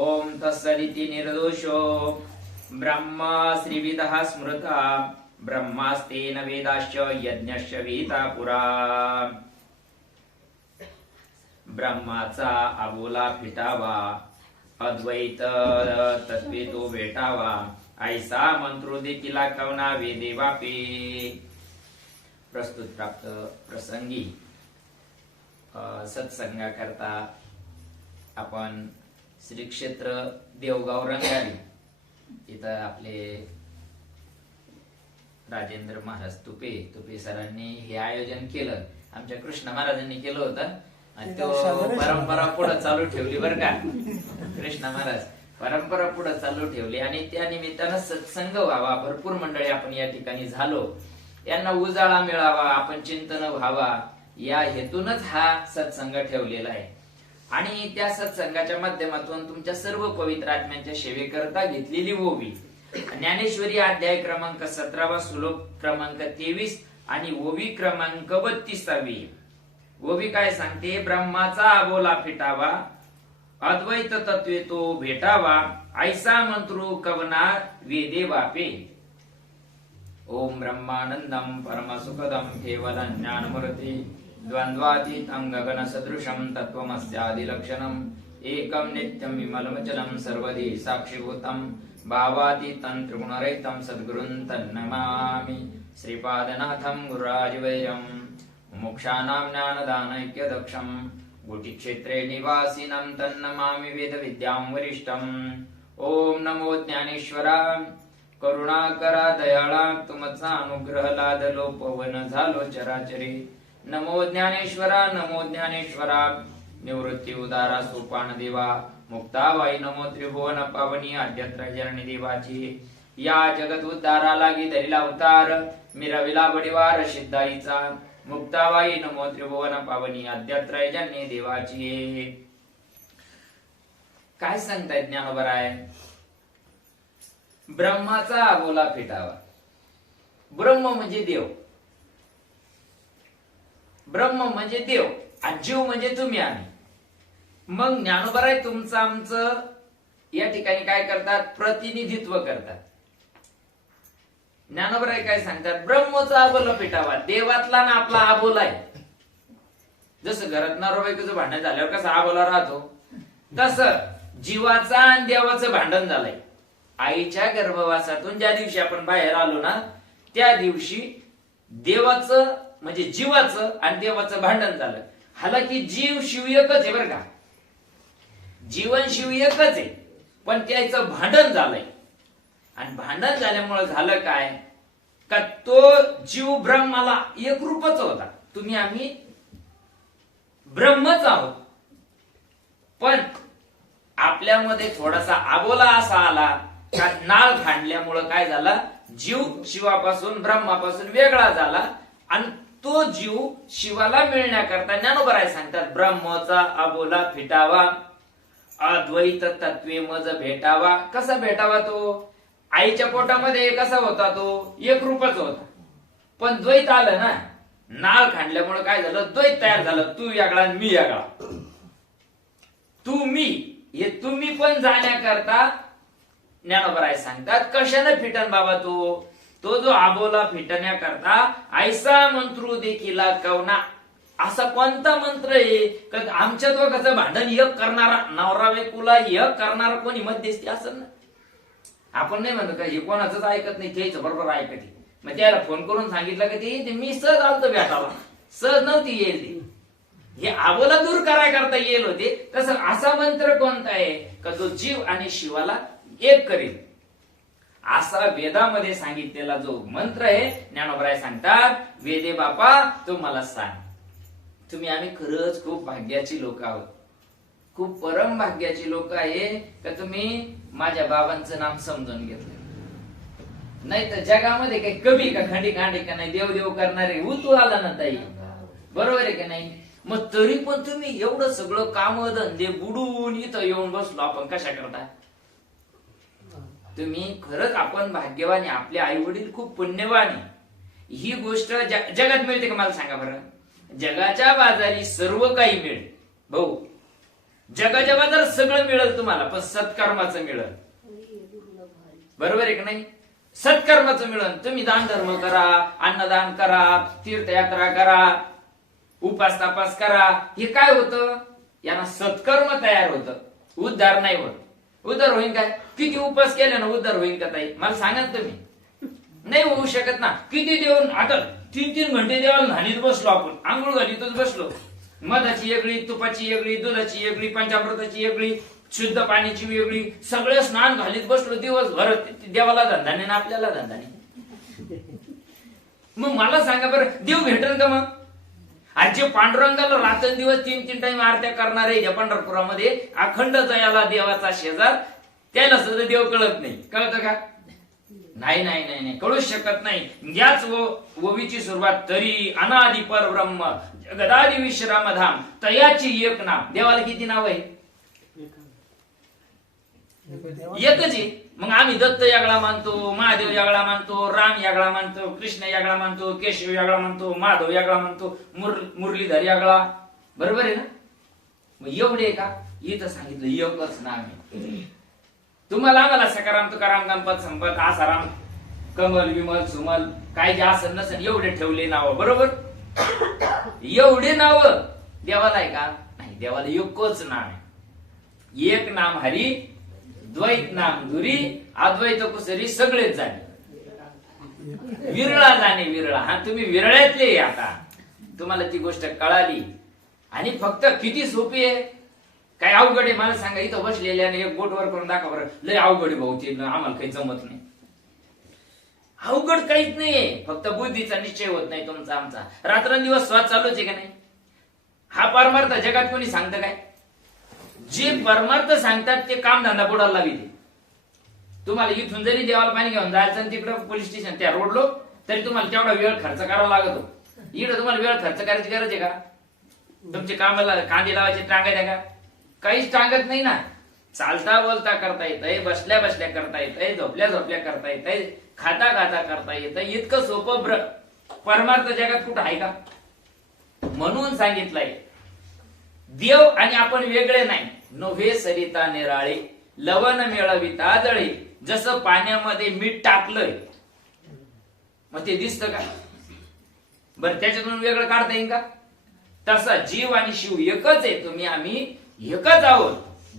ओम तत्सदिति निर्दोषो ब्रह्मा श्रीविदः स्मृता ब्रह्मास्तेन वेदाश्च यज्ञश्च विहिता पुरा. ब्रह्माचा अबोला फिटावा अद्वैत तत्वे तो भेटावा ऐसा मंत्रो देखिला कवना वेदे वापे. प्रस्तुत प्राप्त प्रसंगी सत्संगा करता आपण श्री क्षेत्र देवगाव रंगारी इथं आपले राजेंद्र महाराज तुपे सरांनी हे आयोजन केलं. आमच्या कृष्ण महाराजांनी केलं होतं आणि तो परंपरा पुढे चालू ठेवली बर का. कृष्ण महाराज परंपरा पुढे चालू ठेवली आणि त्या निमित्तानं सत्संग व्हावा. भरपूर मंडळी आपण या ठिकाणी झालो. यांना उजाळा मिळावा, आपण चिंतन व्हावा या हेतूनच हा सत्संग ठेवलेला आहे. आणि त्या सत्संगाच्या माध्यमातून तुमच्या सर्व पवित्र आत्म्यांच्या सेवेकरता घेतलेली ओवी ज्ञानेश्वरी अध्याय क्रमांक 17 श्लोक क्रमांक 23 आणि ओवी क्रमांक 32. ओवी काय सांगते? ब्रह्माचा अबोला फिटावा अद्वैत तत्वे तो भेटावा ऐसा मंत्रो कवना वेदे वापे. ओम ब्रह्मानंदम परमसुखदम केवलं ज्ञानमूर्ति द्वंद्वातीतं गगन सदृशं तत्त्वमस्यादिलक्षणम् एकं नित्यं विमलमचलं सर्वदि साक्षिभूतं भावातीतं त्रिगुणरहितं सद्गुरुं तन्नमामि. श्रीपादनाथं गुरुराजवैर्यं मोक्षानां ज्ञानदानैक्यदक्षं गुटिक्षेत्रे निवासिनं तन्नमामि वेदविद्यां वरिष्ठम्. ओम नमो ज्ञानेश्वराय करुणाकरा दयाळा तुमचा अनुग्रह लादलो पवन झालो चराचरी. नमो ज्ञानेश्वरा नमो ज्ञानेश्वरा निवृत्ती उदारा सोपान देवा मुक्ताबाई नमो त्रिभुवन पावनी आद्यत्रजननी देवाची. या जगत उद्धारा लागी धरिला अवतार मिरविला बडिवार सिद्धाईचा मुक्ताबाई नमो त्रिभुवन पावनी आद्यत्रजननी देवाची. काय सांगताय ज्ञानोबराय? ब्रह्माचा अबोला फिटावा. ब्रह्म म्हणजे देव, ब्रह्म म्हणजे देव आणि जीव म्हणजे तुम्ही आम्ही. मग ज्ञानोबराय तुमचं आमचं या ठिकाणी काय करतात? प्रतिनिधित्व करतात. ज्ञानोबराय काय सांगतात? ब्रह्मचा अबोला फिटावा. देवातला ना आपला अबोला आहे. जसं घरात नवरा बायकोचं भांडण झाल्यावर कसा अबोला राहतो तसं जीवाचा आणि देवाचं भांडण झालंय. आईच्या गर्भवासातून ज्या दिवशी आपण बाहेर आलो ना त्या दिवशी देवाचं म्हणजे जीवाचं आणि देवाचं भांडण झालं. हालाकी जीव शिव एकच आहे बरं का, जीवन शिव एकच आहे, पण त्याचं भांडण झालंय. आणि भांडण झाल्यामुळे झालं काय का तो जीव ब्रह्माला एक रूपच होता. तुम्ही आम्ही ब्रह्मच आहोत, पण आपल्यामध्ये थोडासा अबोला असा आला का नाळ खांडल्यामुळं काय झाला? जीव शिवापासून ब्रह्मापासून वेगळा झाला आणि तो जीव शिवाला मिळण्याकरता ज्ञानोबराय सांगतात ब्रह्माचा अबोला फिटावा अद्वैत तत्वे मज भेटावा. कसा भेटावा? तो आईच्या पोटामध्ये कसा होता? तो एक रूपच होता, पण द्वैत आलं ना, नाळ खांडल्यामुळे काय झालं? द्वैत तयार झालं. तू वेगळा आणि मी वेगळा. तू मी हे तुम्ही पण जाण्याकरता ज्ञानोबराय सांगतात कशाने फिटन बाबा तो जो अबोला फिटण्याकरता ऐसा मंत्रू देखिला कवना. असा कोणता मंत्र आहे का आमच्या दोघांचं भांडण एक करणारा, नवरा बायकोला एक करणारा कोणी मध्यस्थी असेल ना? आपण नाही म्हणतो का हे कोणाचंच ऐकत नाही, तेच बरोबर ऐकते. मग त्याला फोन करून सांगितलं की ते मी सहज आलतो भेटायला, सहज नव्हती येईल ती. हे अबोला दूर कराय करता येईल होते. तसं असा मंत्र कोणता आहे का तो जीव आणि शिवाला एक करेल असा वेदामध्ये सांगितलेला जो मंत्र आहे. ज्ञानोबराय सांगतात वेदे बापा तो मला सांग. तुम्ही आम्ही खरंच खूप भाग्याची लोक आहोत, खूप परम भाग्याची लोक आहे का तुम्ही माझ्या बाबांचं नाम समजून घेतलं. नाही तर जगामध्ये काही कमी का खंडी खांडी का नाही, देव देव करणारे उतू आला ना ताई, बरोबर आहे का नाही? मग तरी पण तुम्ही एवढं सगळं काम धंदे बुडून इथं येऊन बसलो आपण कशा करता? तुम्ही खरंच आपण भाग्यवान, आपले आई वडील खूप पुण्यवान. ही गोष्ट जगात मिळते का मला सांगा बरं? जगाच्या बाजारी सर्व काही मिळेल भाऊ, जगाजगा जर सगळं मिळेल तुम्हाला, पण सत्कर्माचं मिळेल. बरोबर आहे की नाही? सत्कर्माचं मिळेल. तुम्ही दान धर्म करा, अन्नदान करा, तीर्थयात्रा करा, उपास तापास करा, हे काय होतं? यांना सत्कर्म तयार होतं, उद्धार नाही होत. उद्धार होईल काय? किती उपास केले ना उद्धार होईल का ताई? मला सांगा तुम्ही. नाही होऊ शकत ना. किती देऊन आता 3-3 घंटे देवाला न्हाणीत बसलो आपण, आंघोळ घालीतच बसलो. मधाची वेगळी, तुपाची वेगळी, दुधाची वेगळी, पंचामृताची वेगळी, शुद्ध पाण्याची वेगळी, सगळे स्नान घालीत बसलो दिवसभर. देवाला धंदाने ना आपल्याला धंदाने. मग मला सांगा बरं, देव भेटेल का मग? आज जे पांडुरंगाला रात्रंदिवस 3-3 टाइम आरत्या करणारे या पंढरपुरामध्ये अखंड जयाला देवाचा शेजार, त्याला सुद्धा देव कळत नाही. कळतं का? नाही नाही नाही नाही, कळूच शकत नाही. याच ओवीची सुरुवात तरी अनादि परब्रह्म जगदादि विश्रामधाम तयाची एक नाम. देवाला किती नाव आहे? एकच आहे. मग आम्ही दत्त यागळा मानतो, महादेव यागळा मानतो, राम यागळा मानतो, कृष्ण यागळा मानतो, केशव यागळा मानतो, माधव यागळा मानतो, मुरलीधर यागळा. बरोबर आहे ना? मग एवढे का? इथं सांगितलं एकच नाम आहे. तुम्हाला आम्हाला सकाराम तुकाराम गणपत संपत आसाराम कमल विमल सुमल काय जे असेल नसेल एवढे ठेवले नाव. बरोबर? एवढे नाव देवाला आहे का? नाही, देवाला एकच नाम आहे. एक नाम हरी, द्वैत नाम धुरी, अद्वैत कुसरी सगळेच जाणे, विरळा जाणे विरळा. हा, तुम्ही विरळ्यातले. आता तुम्हाला ती गोष्ट कळाली. आणि फक्त किती सोपी आहे, काय अवघड आहे मला सांगा? इथं बसलेले आणि एक बोट वर करून दाखवा बरं. लय अवघड आहे भाऊ, ते आम्हाला काही जमत नाही. अवघड काहीच नाहीये, फक्त बुद्धीचा निश्चय होत नाही तुमचा आमचा. रात्रंदिवस स्वाद चालूच आहे का नाही? हा परमार्थ जगात कोणी सांगतं काय? जे परमार्थ सांगतात ते काम धंदा बुडाला लाविते. तुम्हाला इथून जरी देवाला पाणी घेऊन जायचं आणि तिकडे पोलीस स्टेशन त्या रोडलो तरी तुम्हाला तेवढा वेळ खर्च करावा लागतो. इकडे तुम्हाला वेळ खर्च करायची गरज आहे का? तुमचे कामाला कांदे लावायचे टांगत आहे का? काहीच टांगत नाही ना. चालता बोलता करता येतंय, बसल्या बसल्या करता येतंय, झोपल्या झोपल्या करता येतंय, खाता खाता करता येतंय. इतकं सोपं परमार्थ जगात कुठं आहे का? म्हणून सांगितलंय देव आणि आपण वेगळे नाही. नव्हे सरिता निराळे लवण मिळविता जळे. जसं पाण्यामध्ये मीठ टाकलंय मग ते दिसतं का? बरं, त्याच्यातून वेगळं काढता येईल का? तसा जीव आणि शिव एकच आहे. तुम्ही आम्ही एकच आहोत.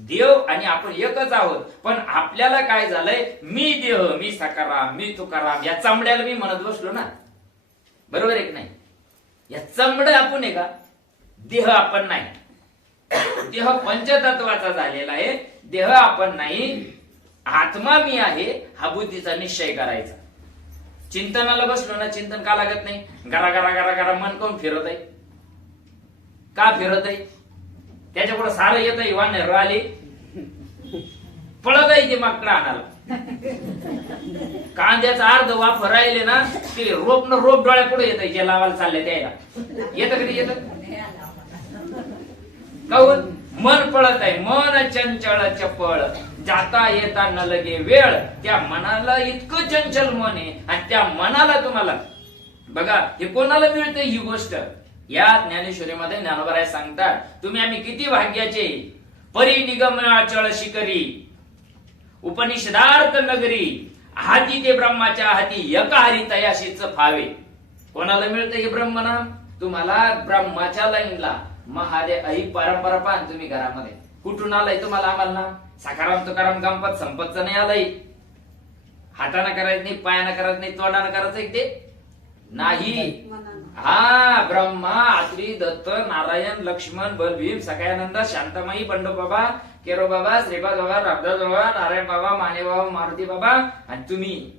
देव आणि आपण एकच आहोत. पण आपल्याला काय झालंय, मी देह, मी सकाराम, मी तुकाराम, या चामड्याला मी म्हणत बसलो ना. बरोबर आहे की नाही? या चामडं आपण आहे का? देह आपण नाही. देह पंचतत्वाचा झालेला आहे, देह आपण नाही. आत्मा मी आहे हा बुद्धीचा निश्चय करायचा. चिंतनाला बसलो ना, चिंतन का लागत नाही? गरा गरा गरा गरा मन कोण फिरत आहे? का फिरत आहे? त्याच्या पुढे सारं येत आहे. वानर आले पळत आहे ते मागकडे आणायला. कांद्याचा अर्ध वाफ राहिले ना, ते रोप न रोप डोळ्या पुढे येत आहे. जे लावायला चालले त्याला येतं कधी येत काऊन? मन पळत आहे. मन चंचळ चपळ जाता येता न लगे वेळ. त्या मनाला इतकं चंचल मन आहे आणि त्या मनाला तुम्हाला बघा हे कोणाला मिळते ही गोष्ट? या ज्ञानेश्वरीमध्ये ज्ञानोबराय सांगतात, तुम्ही आम्ही किती भाग्याचे. परी निगमनाचळ शिकरी उपनिषदार्थ नगरी हाती ते ब्रह्माच्या हाती यकारी तयाशीच फावे. कोणाला मिळतं हे ब्रह्मनाम? तुम्हाला ब्रह्माच्या लाईनला. महादेव ही परंपरा पाहा तुम्ही घरामध्ये. कुठून आलाय तुम्हाला आम्हाला ना? सकाराम तुकाराम गणपत संपतचं नाही आलंय. हाताने करायचं नाही, पायानं करायचं नाही, तोंडानं करायचं ते नाही. हा, ब्रह्मा आत्री दत्त नारायण लक्ष्मण बलभीम सखायानंद शांतमाई पंडू बाबा केरो बाबा श्रीपाद बाबा रामदास बाबा नारायण बाबा माने बाबा मारुती बाबा. आणि तुम्ही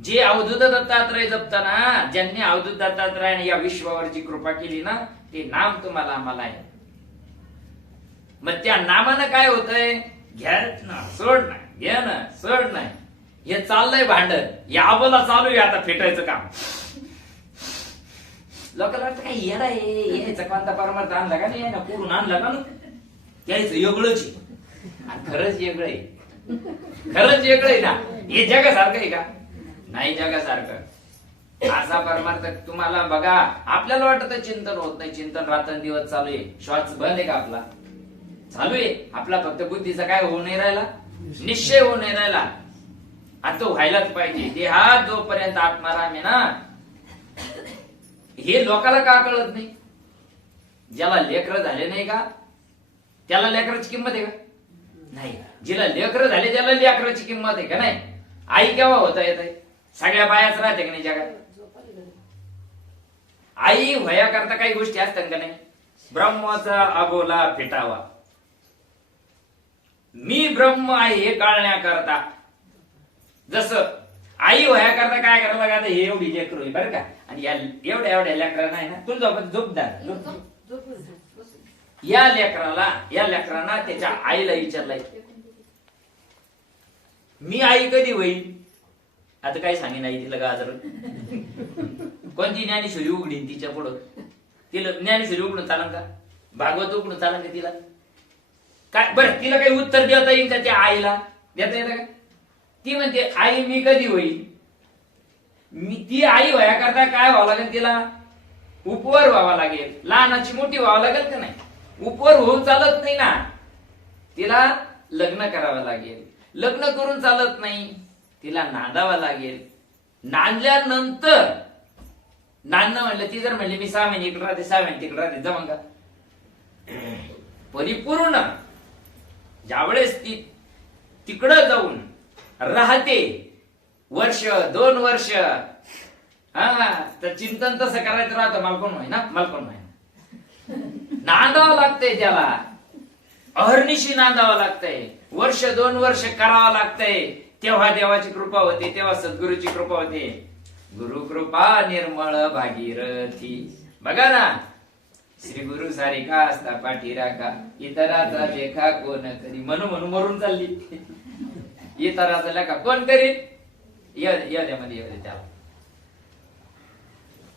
जे अवधूत दत्तात्रय जपताना, ज्यांनी अवधूत दत्तात्रयाने या विश्वावरची कृपा केली ना, ते नाम तुम्हाला आम्हाला आहे. मग त्या नामानं काय होतंय? घ्या ना सोड नाही, घ्या ना सोड नाही, हे चाललंय भांडण. या आबोला चालू आहे आता फेटायचं काम. लोकांना वाटतं काय येडा आहे, यायचा कोणता परमार्थ आणला का नाही, पुरून आणला का यायचं वेगळंच. खरंच वेगळं आहे, खरंच वेगळं आहे ना. हे जगासारखं आहे का? नाही जगासारखं. असा परमार्थ तुम्हाला बघा. आपल्याला वाटतं चिंतन होत नाही, चिंतन रात्रंदिवस चालू आहे. श्वास बंद आहे का आपला? चालू आहे आपला, फक्त बुद्धीचा काय होऊ नाही राहिला, निश्चय होऊ नाही राहिला. आणि तो व्हायलाच पाहिजे. देहात जोपर्यंत आत्माराम आहे ना, हे लोकाला का कळत नाही? ज्याला लेकर झाले नाही का त्याला लेकराची किंमत आहे का? नाही. जिला लेकर झाले त्याला लेकराची किंमत आहे का? नाही. आई केव्हा होता येत आहे? सगळ्या बायाच राहते का नाही जगात? आई व्हाया करता काही गोष्टी असतात का नाही? ब्रह्माचा अबोला फिटावा, मी ब्रह्म आहे हे कळण्याकरता. जसं आई व्हाया करता काय करायला लागतं? हे एवढी लेकरू बरं का, आणि या एवढ्या एवढ्या लेकरांना आहे ना, तुला झोपदार या लेकरांना त्याच्या आईला विचारलाय, मी आई कधी होईल? आता काय सांगेन आई तिला गाजर? कोणती ज्ञानेश्वरी उघडीन तिच्या पुढं? तिला ज्ञानेश्वरी उघडून चालन का? भागवत उघडून चालन का तिला? काय बरं, तिला काही उत्तर देता येईल का त्या आईला? देता येतं का? ती म्हणते आई मी कधी होईल? ती आई व्हाया करता काय व्हावं लागेल तिला? उपवर व्हावा लागेल, लहानाची मोठी व्हावं लागेल का नाही? उपवर होऊन चालत नाही ना, तिला लग्न करावं लागेल. लग्न करून चालत नाही, तिला नांदावं लागेल. नांदल्यानंतर नांदणं म्हणलं, ती जर म्हणली मी 6 महिने इकडे राहते 6 महिने तिकडे राहते, जमन का? परिपूर्ण ज्यावेळेस ती तिकडं जाऊन राहते, वर्ष 2 वर्ष, तर चिंतन तसं करायचं राहतं. मला कोण ना, मला कोण नांदावं लागतंय, त्याला अहर्निशी नांदावं लागतंय, वर्ष 2 वर्ष करावं लागतंय. तेव्हा देवाची कृपा होते, तेव्हा सद्गुरूची कृपा होते. गुरु कृपा निर्मळ भागीरथी. बघा ना, श्री गुरु सारिका असता पाठीराखा, इतराचा लेखा कोण करी. म्हणून मरून चालली. इतराचा लेखा कोण करील? यामध्ये त्याला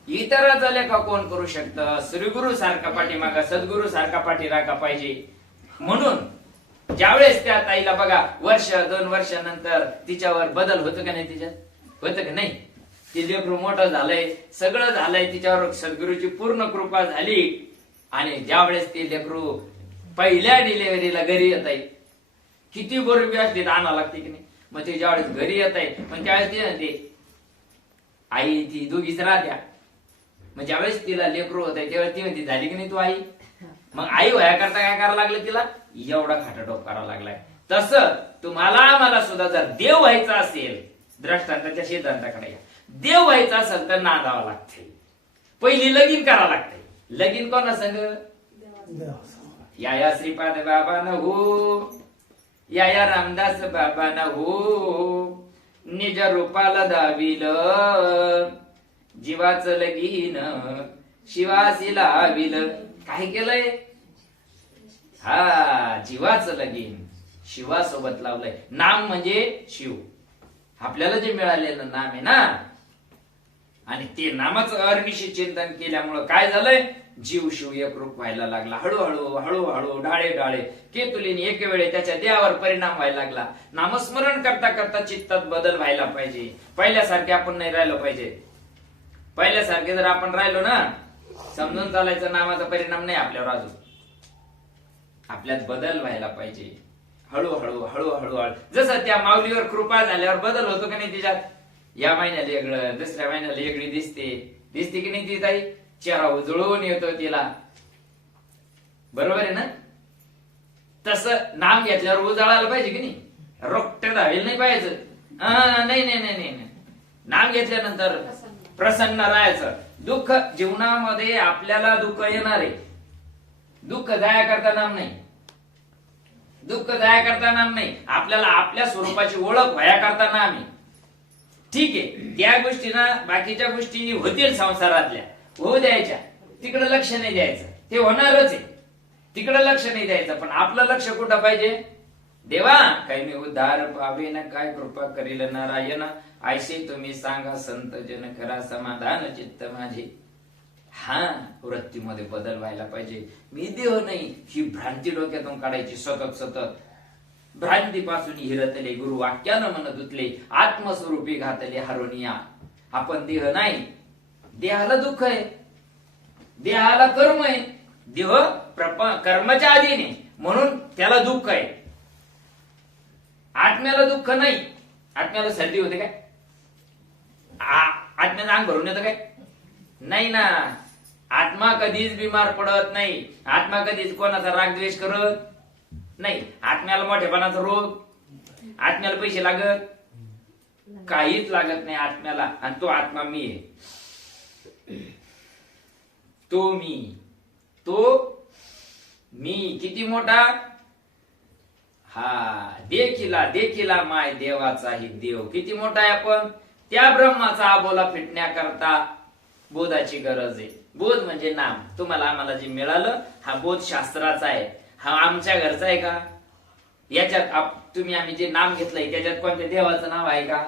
इतराचा लेखा कोण करू शकतं? श्रीगुरु सारखा पाठीमागा, सद्गुरु सारखा पाठीराखा पाहिजे. म्हणून ज्यावेळेस त्या ताईला बघा, वर्ष 2 वर्षानंतर तिच्यावर बदल होतो का नाही? तिच्यात होतं का नाही? ती लेकरू मोठं झालंय, सगळं झालंय, तिच्यावर सद्गुरूची पूर्ण कृपा झाली. आणि ज्यावेळेस ते लेकरू पहिल्या डिलिव्हरीला घरी येत आहे, किती बरोबर असते आणा लागते की नाही? मग ते ज्यावेळेस घरी येत आहे, मग त्यावेळेस ते म्हणते आई, ती दोघीच राहत्या. मग ज्यावेळेस तिला लेकरू होत आहे त्यावेळेस ती म्हणते झाली की नाही तू आई? मग आई व्हाया करता काय करावं लागलं तिला? एवढा खाटाटोप करावा लागलाय. तसं तुम्हाला मला सुद्धा जर देव व्हायचा असेल, दृष्टांताच्या सिद्धांताकडे या, देव व्हायचा असेल तर नांदावं लागते. पहिली लगीन करावं लागते. लगीन कोणा संग? या श्रीपाद बाबा न हो, या रामदास बाबा न हो, निज रूपाला दाविल जीवाचं लगीन शिवासी लाविल. काय केलंय? जीवाचं लगीन शिवासोबत लावलंय. नाम म्हणजे शिव, आपल्याला जे मिळालेलं नाम आहे ना, आणि ते नामाचं अहर्निशी चिंतन केल्यामुळं काय झालंय? जीव शिव एकरूप व्हायला लागला. हळूहळू हळूहळू डाळे डाळे केतुलीने एक वेळे त्याच्या देहावर परिणाम व्हायला लागला. नामस्मरण करता करता चित्तात बदल व्हायला पाहिजे. पहिल्यासारखे आपण नाही राहिलो पाहिजे. पहिल्यासारखे जर आपण राहिलो ना, समजून चालायचं, नामाचा परिणाम नाही आपल्यावर. अजून आपल्यात बदल व्हायला पाहिजे. हळूहळू हळूहळू जसं त्या माऊलीवर कृपा झाल्यावर बदल होतो का नाही तिच्यात? या महिन्याला वेगळं, दुसऱ्या महिन्याला वेगळी दिसते की नाही ती ताई? चेहरा उजळून येतो तिला. बरोबर आहे ना? तसं नाम घेतल्यावर उजळायला पाहिजे की नाही? रोकटे धावेल नाही पाहिजे. नाही. नाम घेतल्यानंतर प्रसन्न राहायचं. दुःख जीवनामध्ये आपल्याला दुःख येणार आहे. दुःख जाया करता नाम नाही. दुःख जाया करता नाम नाही. आपल्याला आपल्या स्वरूपाची ओळख व्हाया करता नाम आहे. ठीक आहे, त्या गोष्टीना बाकीच्या गोष्टी होतील संसारातल्या, होऊ द्यायच्या, तिकडे लक्ष नाही द्यायचं. ते होणारच आहे, तिकडे लक्ष नाही द्यायचं. पण आपलं लक्ष कुठं पाहिजे? देवा काही मी उद्धार पावे ना, काय कृपा करील नारायण, ऐसे तुम्ही सांगा संत जन, करा समाधान चित्त माझे. वृत्तीमध्ये बदल व्हायला पाहिजे. मी देह नाही ही भ्रांती डोक्यातून काढायची. सतत भ्रांतीपासून हिरतले गुरु वाक्यानं मन धुतले, आत्मस्वरूपी घातले हरोनिया. आपण देह नाही, देहाला दुःख आहे, देहाला कर्म आहे. देह कर्माच्या अधीन आहे म्हणून त्याला दुःख आहे. आत्म्याला दुःख नाही. आत्म्याला सर्दी होते काय? आत्म्याचं अंग भरून येतं काय? नाही ना. आत्मा कधीच बिमार पडत नाही. आत्मा कधीच कोणाचा रागद्वेष करत नाही. आत्म्याला मोठेपणाचा रोग, आत्म्याला पैसे लागत काहीच लागत नाही आत्म्याला. आणि तो आत्मा मी आहे. तो मी किती मोठा. हा देखिला माय देवाचाही देव. किती मोठा आहे आपण. त्या ब्रह्माचा आबोला फिटण्याकरता बोधाची गरज आहे. बोध म्हणजे नाम. तुम्हाला आम्हाला जे मिळालं हा बोध शास्त्राचा आहे. हा आमच्या घरचा आहे का? याच्यात तुम्ही आम्ही जे नाम घेतलंय त्याच्यात कोणत्या देवाचं नाव आहे का?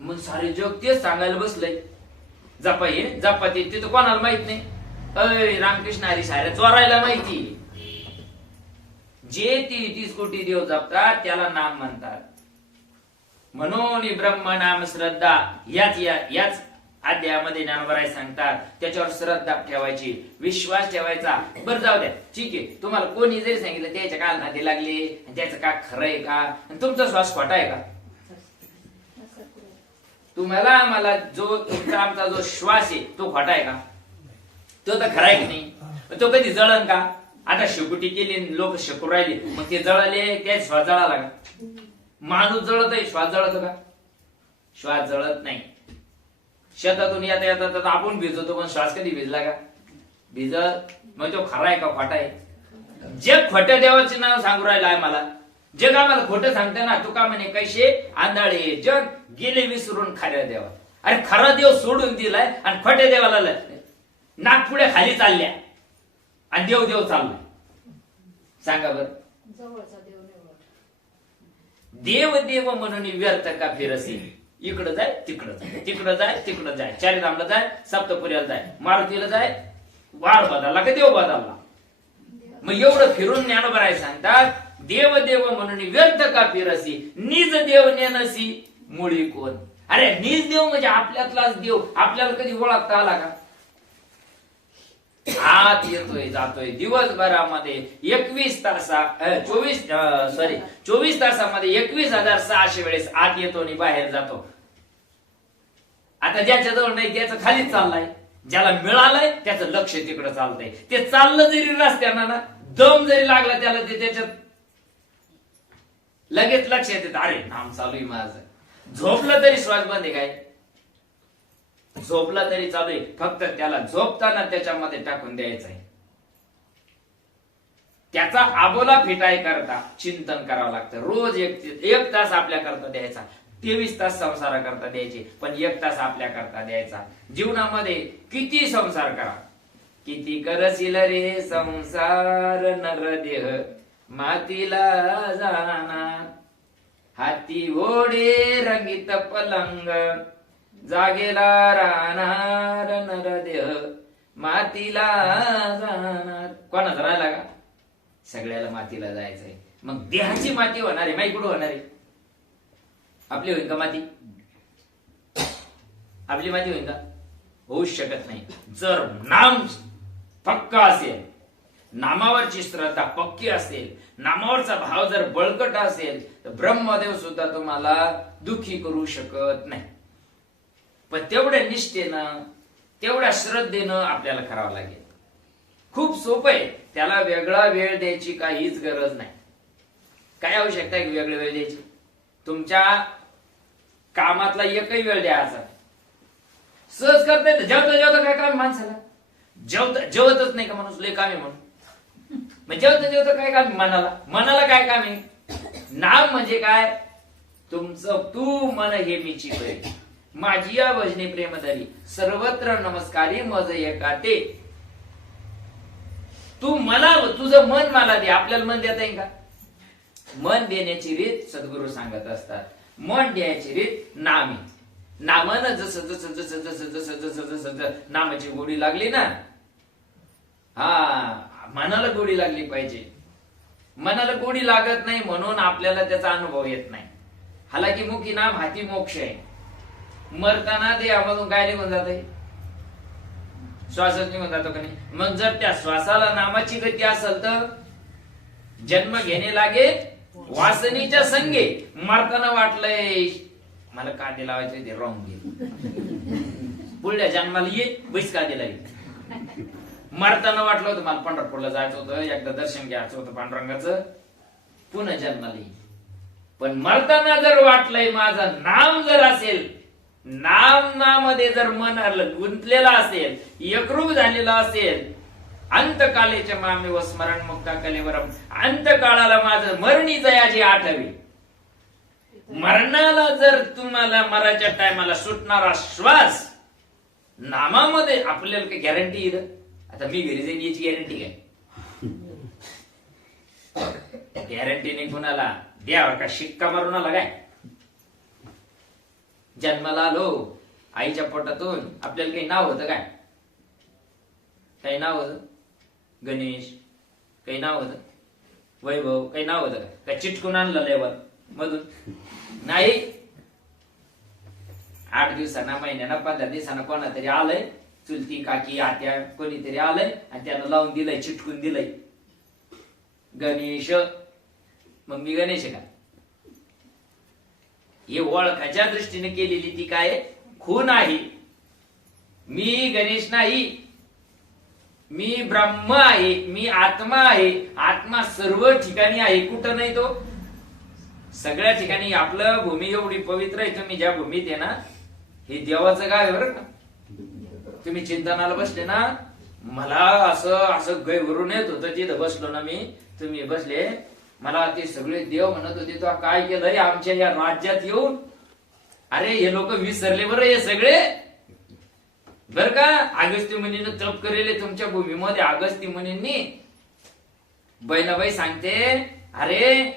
मग सारे जग तेच सांगायला बसलंय. जपा हे जपा ते तर कोणाला माहित नाही. अय रामकृष्ण हरी साऱ्या चोरायला माहिती. जे 33 कोटी देव जपतात त्याला नाम म्हणतात. म्हणून ब्रह्म नाम श्रद्धा याच अध्यायामध्ये ज्ञानोबराय सांगतात. त्याच्यावर श्रद्धा ठेवायची, विश्वास ठेवायचा. बरं जाऊ द्या, ठीक आहे. तुम्हाला कोणी जरी सांगितलं त्याच्या काल नादी लागले, त्याचं का खरं आहे का, तुमचा श्वास खोटा आहे का? तुम्हाला आम्हाला जो तुमचा आमचा जो श्वास आहे तो खोटा आहे का? तो तर खरा आहे की नाही? तो कधी जळन का? आता शेकुटी केली, लोक शेकू राहिले, मग ते जळाले, त्या श्वास जळाला का? माणूस जळत आहे, श्वास जळतो का? श्वास जळत नाही. शेतातून येता येतात आपण भिजवतो, पण श्वास कधी भिजला का? भिजत. मग तो खरा आहे का खोटा आहे? जग खोट्या देवाचे नाव सांगू राहिलं आहे मला. जग आम्हाला खोटं सांगते ना. तुका म्हणे कैसे आंधळे जग गेले विसरून खऱ्या देवा. अरे खरा देव सोडून दिलाय आणि खोट्या देवाला नागपुड्या खाली चालल्या आणि देव चाललाय. सांगा बर. देव म्हणून व्यर्थ का फिरसी. इकडं जाय तिकडं जाय, तिकडं जाय तिकडं जाय, चारिधामला जाय, सप्तपुरीला जाय, मारुतीला जाय. वार बदलला का देव बदलला? मग एवढं फिरून ज्ञानोबराय सांगतात देव म्हणून व्यर्थ का फिरसी, निज देव नेनसी मुळी कोण. अरे निज देव म्हणजे आपल्यातलाच देव. आपल्याला कधी ओळखता आला का? आत येतोय जातोय दिवसभरामध्ये 24 तासामध्ये 21,600 वेळेस आत येतो आणि बाहेर जातो. आता ज्याच्या जवळ नाही त्याचं खालीच चाललाय. ज्याला मिळालंय त्याचं लक्ष तिकडे चालतंय. ते चाललं जरी रस्त्यानं ना, दम जरी लागला त्याला, ते त्याच्यात लगेच लक्ष येते. अरे नाम चालू आहे माझं. झोपलं तरी श्वास बंद आहे काय? झोपला तरी चालू आहे. फक्त त्याला झोपताना त्याच्यामध्ये टाकून द्यायचं आहे. त्याचा आबोला फिटाय करता चिंतन करावं लागतं. रोज एक तास आपल्या करता द्यायचा. 23 तास संसारा करता द्यायचे, पण 1 तास आपल्या करता द्यायचा. जीवनामध्ये किती संसार करा, किती करशील रे संसार नरदेह मातीला जाणार. हाती घोडे रंगीत पलंग जागेला राहणार नरदेह मातीला जाणार. कोणाचा राहिला का? सगळ्याला मातीला जायचंय. मग देहाची माती होणार आहे, माई कुठं होणार आहे? आपली होईल का माती? आपली माती होईल का? होऊच शकत नाही. जर नाम पक्का असेल, नामावरची श्रद्धा पक्की असेल, नामावरचा भाव जर बळकट असेल, तर ब्रह्मदेव सुद्धा तुम्हाला दुःखी करू शकत नाही. पण तेवढ्या निष्ठेनं, तेवढ्या श्रद्धेनं आपल्याला करावं लागेल. खूप सोपं आहे. त्याला वेगळा वेळ द्यायची काहीच गरज नाही. काय आवश्यकता आहे वेगळी वेळ द्यायची? तुमच्या कामातला एकही वेळ द्यायचा. सहज करता येतं. जेवता काय काम माणसाला? जेवतच नाही का माणूस? लय काम आहे म्हणून. मग जेवता काय काम मनाला काय काम आहे? नाम म्हणजे काय? तुमचं तू मन हे मीची बरे माझी या भजने प्रेमधारी सर्वत्र नमस्कारी मज एका ते. तू मला, तुझं मन मला दे. आपल्याला मन देता येईल का? मन देण्याची रीत सद्गुरू सांगत असतात. मन द्यायची रीत नामी. नामानं जसं जसं जसं जसं जसं जसं जसं जसं नामाची गोडी लागली ना, मनाला गोडी लागली पाहिजे. मनाला गोडी लागत नाही म्हणून आपल्याला त्याचा अनुभव येत नाही. हालाकी मुखी नाम हाती मोक्ष आहे. मरताना देहामधून काय निघून जात आहे? श्वासच निघून जातो का नाही? मग जर त्या श्वासाला नामाची गती असेल तर जन्म घेणे लागे वासनीच्या संगे. मरताना वाटलंय मला कांदे लावायचे ते राहून गेले, पुढल्या जन्माला ये बैस कांदे येईल. मरताना वाटलं होतं मला पंढरपूरला जायचं होतं, एकदा दर्शन घ्यायचं होतं पांडुरंगाचं, पुन्हा जन्माला येईल. पण मरताना जर वाटलंय माझं नाम जर असेल, नामामध्ये जर मन गुंतलेलं असेल, एकरूप झालेलं असेल, अंतकालेच्या मामे व स्मरण मुक्ता कलेवरम, अंतकाळाला माझं मरणी जयाची आठवी. मरणाला जर तुम्हाला मराच्या टायमाला सुटणारा श्वास नामामध्ये, आपल्याला काही गॅरंटी येईल? आता मी घरी जाईन याची गॅरंटी काय? गॅरंटी नाही कुणाला. द्यावर का शिक्का मारून आला काय? जन्माला आलो आईच्या पोटातून, आपल्याला काही नाव होतं काय? काही नाव होतं? गणेश काही नाव होतं? वैभव काही नाव होतं काय? चिटकून आणलं लेवल मधून? नाही. 8 दिवसांना, महिन्याना, 15 दिवसांना कोणा तरी आलंय, चुलती काकी आत्या कोणीतरी आलंय आणि त्यानं लावून दिलंय, चिटकून दिलंय गणेश. मग मी गणेश का? हे ओळखाच्या दृष्टीने केलेली ती काय खून आहे. मी गणेश नाही, मी ब्रह्म आहे, मी आत्मा आहे. आत्मा सर्व ठिकाणी आहे, कुठं नाही तो? सगळ्या ठिकाणी. आपलं भूमी एवढी पवित्र आहे, तुम्ही ज्या भूमीत आहे ना, हे देवाचं गाव आहे बरं का. तुम्ही चिंतनाला बसले ना, मला असं असं गैवरून येत होतं तिथं बसलो ना मी, तुम्ही बसले, मला ते सगळे देव म्हणत होते तो काय केलंय आमच्या या राज्यात येऊन. अरे हे लोक विसरले बरं हे सगळे बर का. अगस्त्य मुनीनं तप करेले तुमच्या भूमीमध्ये. अगस्त्य मुनींनी बहिणाबाई सांगते, अरे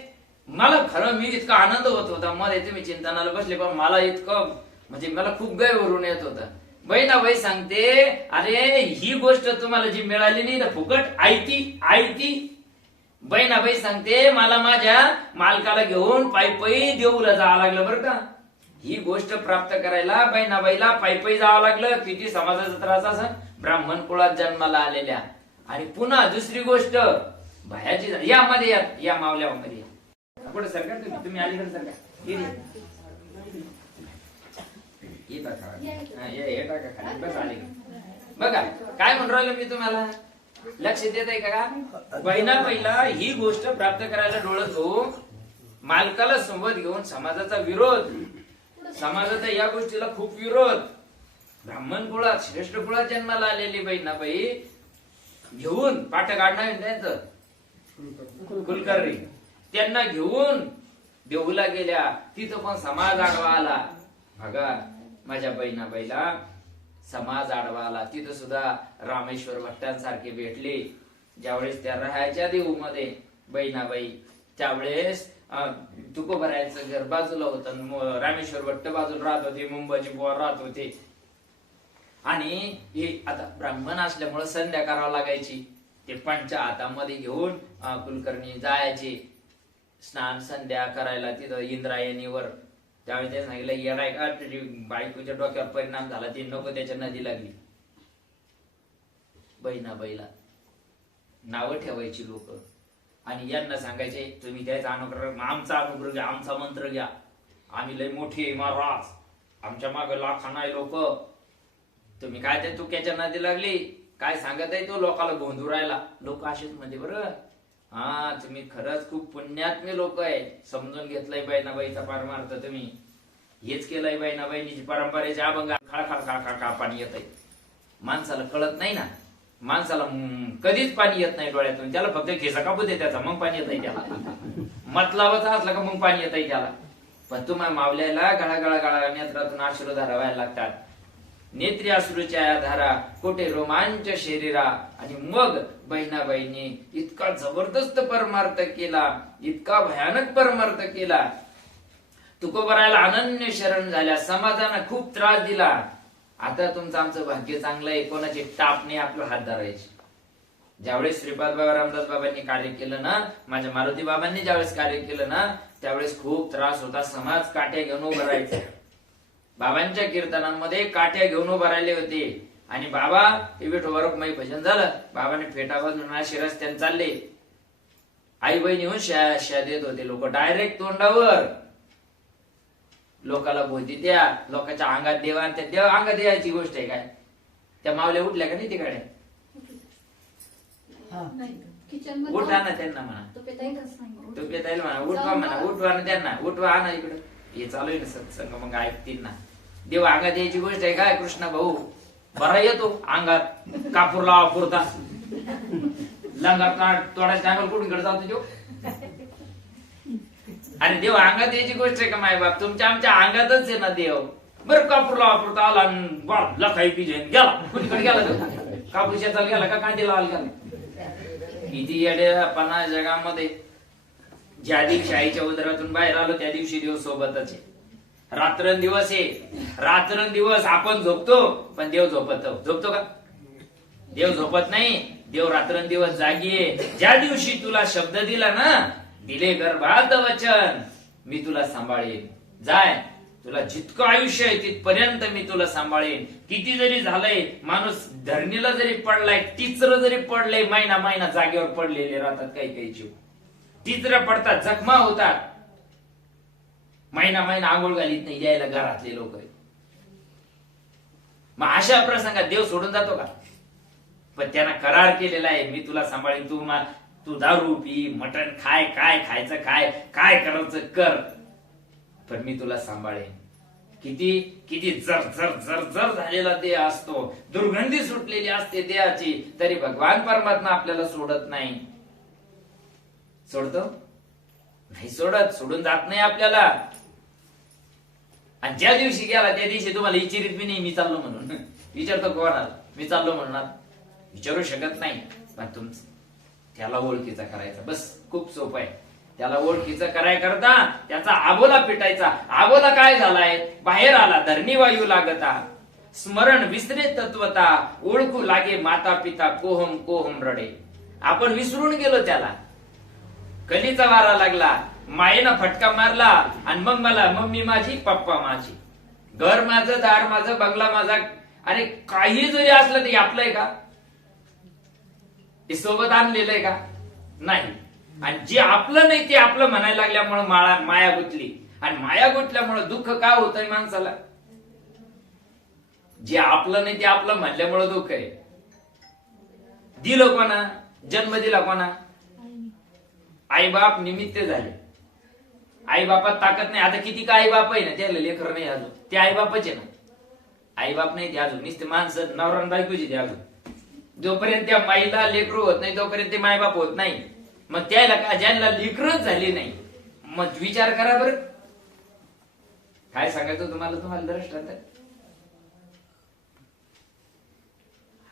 मला खरं मी इतका आनंद होत होता मध्ये तुम्ही चिंतनाला बसले, पण मला इतकं म्हणजे मला खूप गैवरून येत होता. बहिणाबाई सांगते, अरे ही गोष्ट तुम्हाला जी मिळाली नाही ना फुकट, आयती आयती. बहिणाबाई सांगते, मला माझ्या मालकाला घेऊन पायी देऊला जावं लागलं बरं का. ही गोष्ट प्राप्त करायला बहिणाबाईला पायी जावं लागलं. किती समाजाचा त्रास असं. ब्राह्मण कुळात जन्माला आलेल्या. आणि पुन्हा दुसरी गोष्ट बायाची, यामध्ये या मावल्यामध्ये पुढे सरकार तुम्ही अलीकडे सरकार बघा काय म्हणून राहिलो मी तुम्हाला, लक्ष देत आहे का? बहिणाबाईला ही गोष्ट प्राप्त करायला डोळतो, मालकाला सोबत घेऊन समाजाचा विरोध, समाजाचा या गोष्टीला खूप विरोध. ब्राह्मण कुळात श्रेष्ठ कुळात जन्माला आलेली बहिणाबाई घेऊन पाठ काढणार त्यांचं कुलकर्णी, त्यांना घेऊन देऊला गेल्या. तिथं पण समाज आडवा आला. बघा माझ्या बहिणाबाईला समाज आडवा आला. तिथं सुद्धा रामेश्वर भट्टांसारखे भेटले. ज्यावेळेस त्या राहायच्या देऊमध्ये बहिणाबाई, त्यावेळेस तुकोबरायचं घर बाजूला होतं, रामेश्वर भट्ट बाजूला राहत होते, मुंबईची बुवा राहत होते. आणि हे आता ब्राह्मण असल्यामुळे संध्या करावं लागायची. ते पंचा हातामध्ये घेऊन कुलकर्णी जायचे स्नान संध्या करायला तिथं इंद्रायणीवर. त्यावेळी ते सांगितलं, येडाय का बायकोच्या डोक्यावर परिणाम झाला, ती नको त्याच्या नदी लागली. बहिणाबाईला नावं ठेवायची लोक आणि यांना सांगायचे तुम्ही त्याचा अनुग्रह, आमचा अनुग्रह घ्या, आमचा मंत्र घ्या, आम्ही लय मोठे महाराज, आमच्या मागे लाखांना लोक. तुम्ही काय ते तुक्याच्या नदी लागली काय सांगत आहे तो लोकाला गोंधू राहिला. लोक असेच म्हणजे बरं, हा तुम्ही खरंच खूप पुण्यात्मे लोक आहे. समजून घेतलंय बहिणाबाईचा परमार्थ, तुम्ही हेच केलंय. बहिणाबाईची परंपरेच्या अभंगा खळखळ खळखळ पाणी येत आहे. माणसाला कळत नाही ना, माणसाला कधीच पाणी येत नाही डोळ्यातून. त्याला फक्त खेसा कापू दे त्याचा, मग पाणी येत आहे त्याला. मतलावाचा असला का मग पाणी येत आहे त्याला. पण तुम्हाला मावल्याला गळा गळा गळा नेत्रातून अश्रुधारा व्हायला लागतात. नेत्री अश्रूच्या धारा, कोठे रोमांच शरीरा. आणि मग बहिणाबाईंनी इतका जबरदस्त परमार्थ केला, इतका भयानक परमार्थ केला. तुकोबरायला अनन्य शरण झाल्या, समाजानं खूप त्रास दिला. आता तुमचं आमचं भाग्य चांगलं आहे, कोणाची टापणे आपलं हात धरायचे. ज्यावेळेस श्रीपाद बाबा रामदास बाबांनी कार्य केलं ना, माझ्या मारुती बाबांनी ज्यावेळेस कार्य केलं ना, त्यावेळेस खूप त्रास होता. समाज काठ्या घेऊन उभं राहायचे. बाबांच्या कीर्तनांमध्ये काठ्या घेऊन उभं राहिले होते. आणि बाबा ते विठोबा भजन झालं, बाबाने फेटा बांधून अशी रस्त्याने चालले, आई बहीण येऊन शा देत होते लोक डायरेक्ट तोंडावर. लोकाला भोती द्या, लोकांच्या अंगात देवा, आणि त्या देव अंगात द्यायची गोष्ट आहे काय? त्या मावल्या उठल्या का नाही तिकडे? उठा ना त्यांना म्हणा, तुपेत येईल म्हणा, उठवा म्हणा, उठवा ना त्यांना, उठवा आणा इकडे, हे चालू आहे ना सत्संग, मग ऐकतील ना. देव अंगात यायची गोष्ट आहे काय? कृष्णा भाऊ बरा येतो अंगात, कापूर लावा पुरता, लंगार तोडायचं टांगल कुठून कडे जातो देव? आणि देव अंगात यायची गोष्ट आहे का माय बाप? तुमच्या आमच्या अंगातच आहे ना देव. बरं कापूर लावा पुरता आला, लखाई पिजेन गेला, कुणीकडे गेला तो? कापूर शेताला गेला का कांदी लावायला गेला? किती येडेपणा जगामध्ये. ज्या दिवशी आईच्या उदरातून बाहेर आलो त्या दिवशी देव सोबतच आहे. रात्रंदिवस आहे, रात्रंदिवस आपण झोपतो पण देव झोपतो का? देव झोपत नाही, देव रात्रंदिवस जागी आहे. ज्या दिवशी तुला शब्द दिला ना, दिले गर्भात वचन, मी तुला सांभाळेन, जाय, तुला जितकं आयुष्य आहे तिथपर्यंत मी तुला सांभाळेन. किती जरी झालंय, माणूस धरणीला जरी पडलाय, टिचर जरी पडलंय, महिना महिना जागेवर पडलेले राहतात काही जीव, टिचर पडतात, जखमा होतात, महिना महिना आंघोळ घालीत नाही यायला घरातले लोक. मग अशा प्रसंगात देव सोडून जातो का? पण त्यांना करार केलेला आहे, मी तुला सांभाळीन, तू दारू पी, मटण खाय, काय खायचं खाय, काय करायचं कर, पण मी तुला सांभाळेन. किती किती जर जर जर जर झालेला देह असतो, दुर्गंधी सुटलेली असते देहाची, तरी भगवान परमात्मा आपल्याला सोडत नाही. सोडतो नाही, सोडून जात नाही आपल्याला. आणि ज्या दिवशी गेला त्या दिवशी तुम्हाला विचारित मी नाही मी चाललो म्हणून. विचारतो कोणाला मी चाललो म्हणणार? विचारू शकत नाही. पण त्याला ओळखीचा करायचा, बस, खूप सोपं आहे. त्याला ओळखीचं कराय करता त्याचा आबोला पिटायचा. आबोला काय झालाय? बाहेर आला धरणी वायू लागता, स्मरण विसरे तत्वता, ओळखू लागे माता पिता, कोहम कोहम रडे. आपण विसरून गेलो त्याला. कलीचा वारा लागला, मायेनं फटका मारला, आणि मग मला मम्मी माझी, पप्पा माझी, घर माझं, दार माझं, बंगला माझा. अरे काही जरी असलं तरी आपलं आहे का? ते सोबत आणलेलं आहे का? नाही. आणि जे आपलं नाही ते आपलं म्हणायला लागल्यामुळे माया गुंतली, आणि माया गुंतल्यामुळे दुःख का होतंय माणसाला? जे आपलं नाही ते आपलं म्हणल्यामुळे दुःख आहे. दिलं कोणा? जन्म दिला कोणा? आई बाप निमित्त झाले. आई बापात ताकद नाही. आता किती का आई बाप आहे ना, त्याला लेकर नाही अजून, ते आई बापच आहे ना. आई बाप नाही ते अजून, नुसते माणसं, नवरा बायकोची ते अजून. जोपर्यंत त्या माईला लेकरू होत नाही तोपर्यंत ते मायबाप होत नाही. मग त्याला का, ज्यांना लेकरच झाली नाही, मग विचार करा बरं काय सांगायचं तुम्हाला दृष्टांत.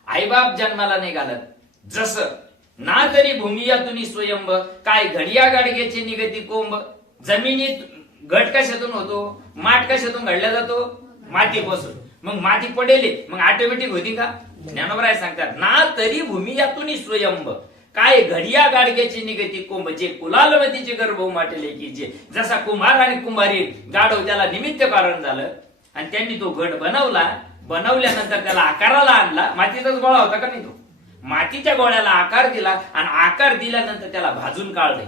आई बाप जन्माला नाही घालत. जसं ना तरी भूमियातून स्वयंब, काय घडिया गाडग्याची निगती कोंब. जमिनीत घट कशातून होतो? माठ कशातून घडला जातो? मातीपासून. मग माती पडेल, मग ऑटोमॅटिक होती का? ज्ञानोबराय सांगतात, ना तरी भूमियातून स्वयंब, काय घडिया गाडग्याची निगती कोंब, जे कुलालमतीचे गर्भ उमाटले की जे. जसा कुंभार आणि कुंभारी गाढव त्याला निमित्त कारण झालं, आणि त्यांनी तो घट बनवल्यानंतर त्याला आकाराला आणला. मातीचाच गोळा होता का नाही तो? मातीच्या गोळ्याला आकार दिला, आणि आकार दिल्यानंतर त्याला भाजून काढले.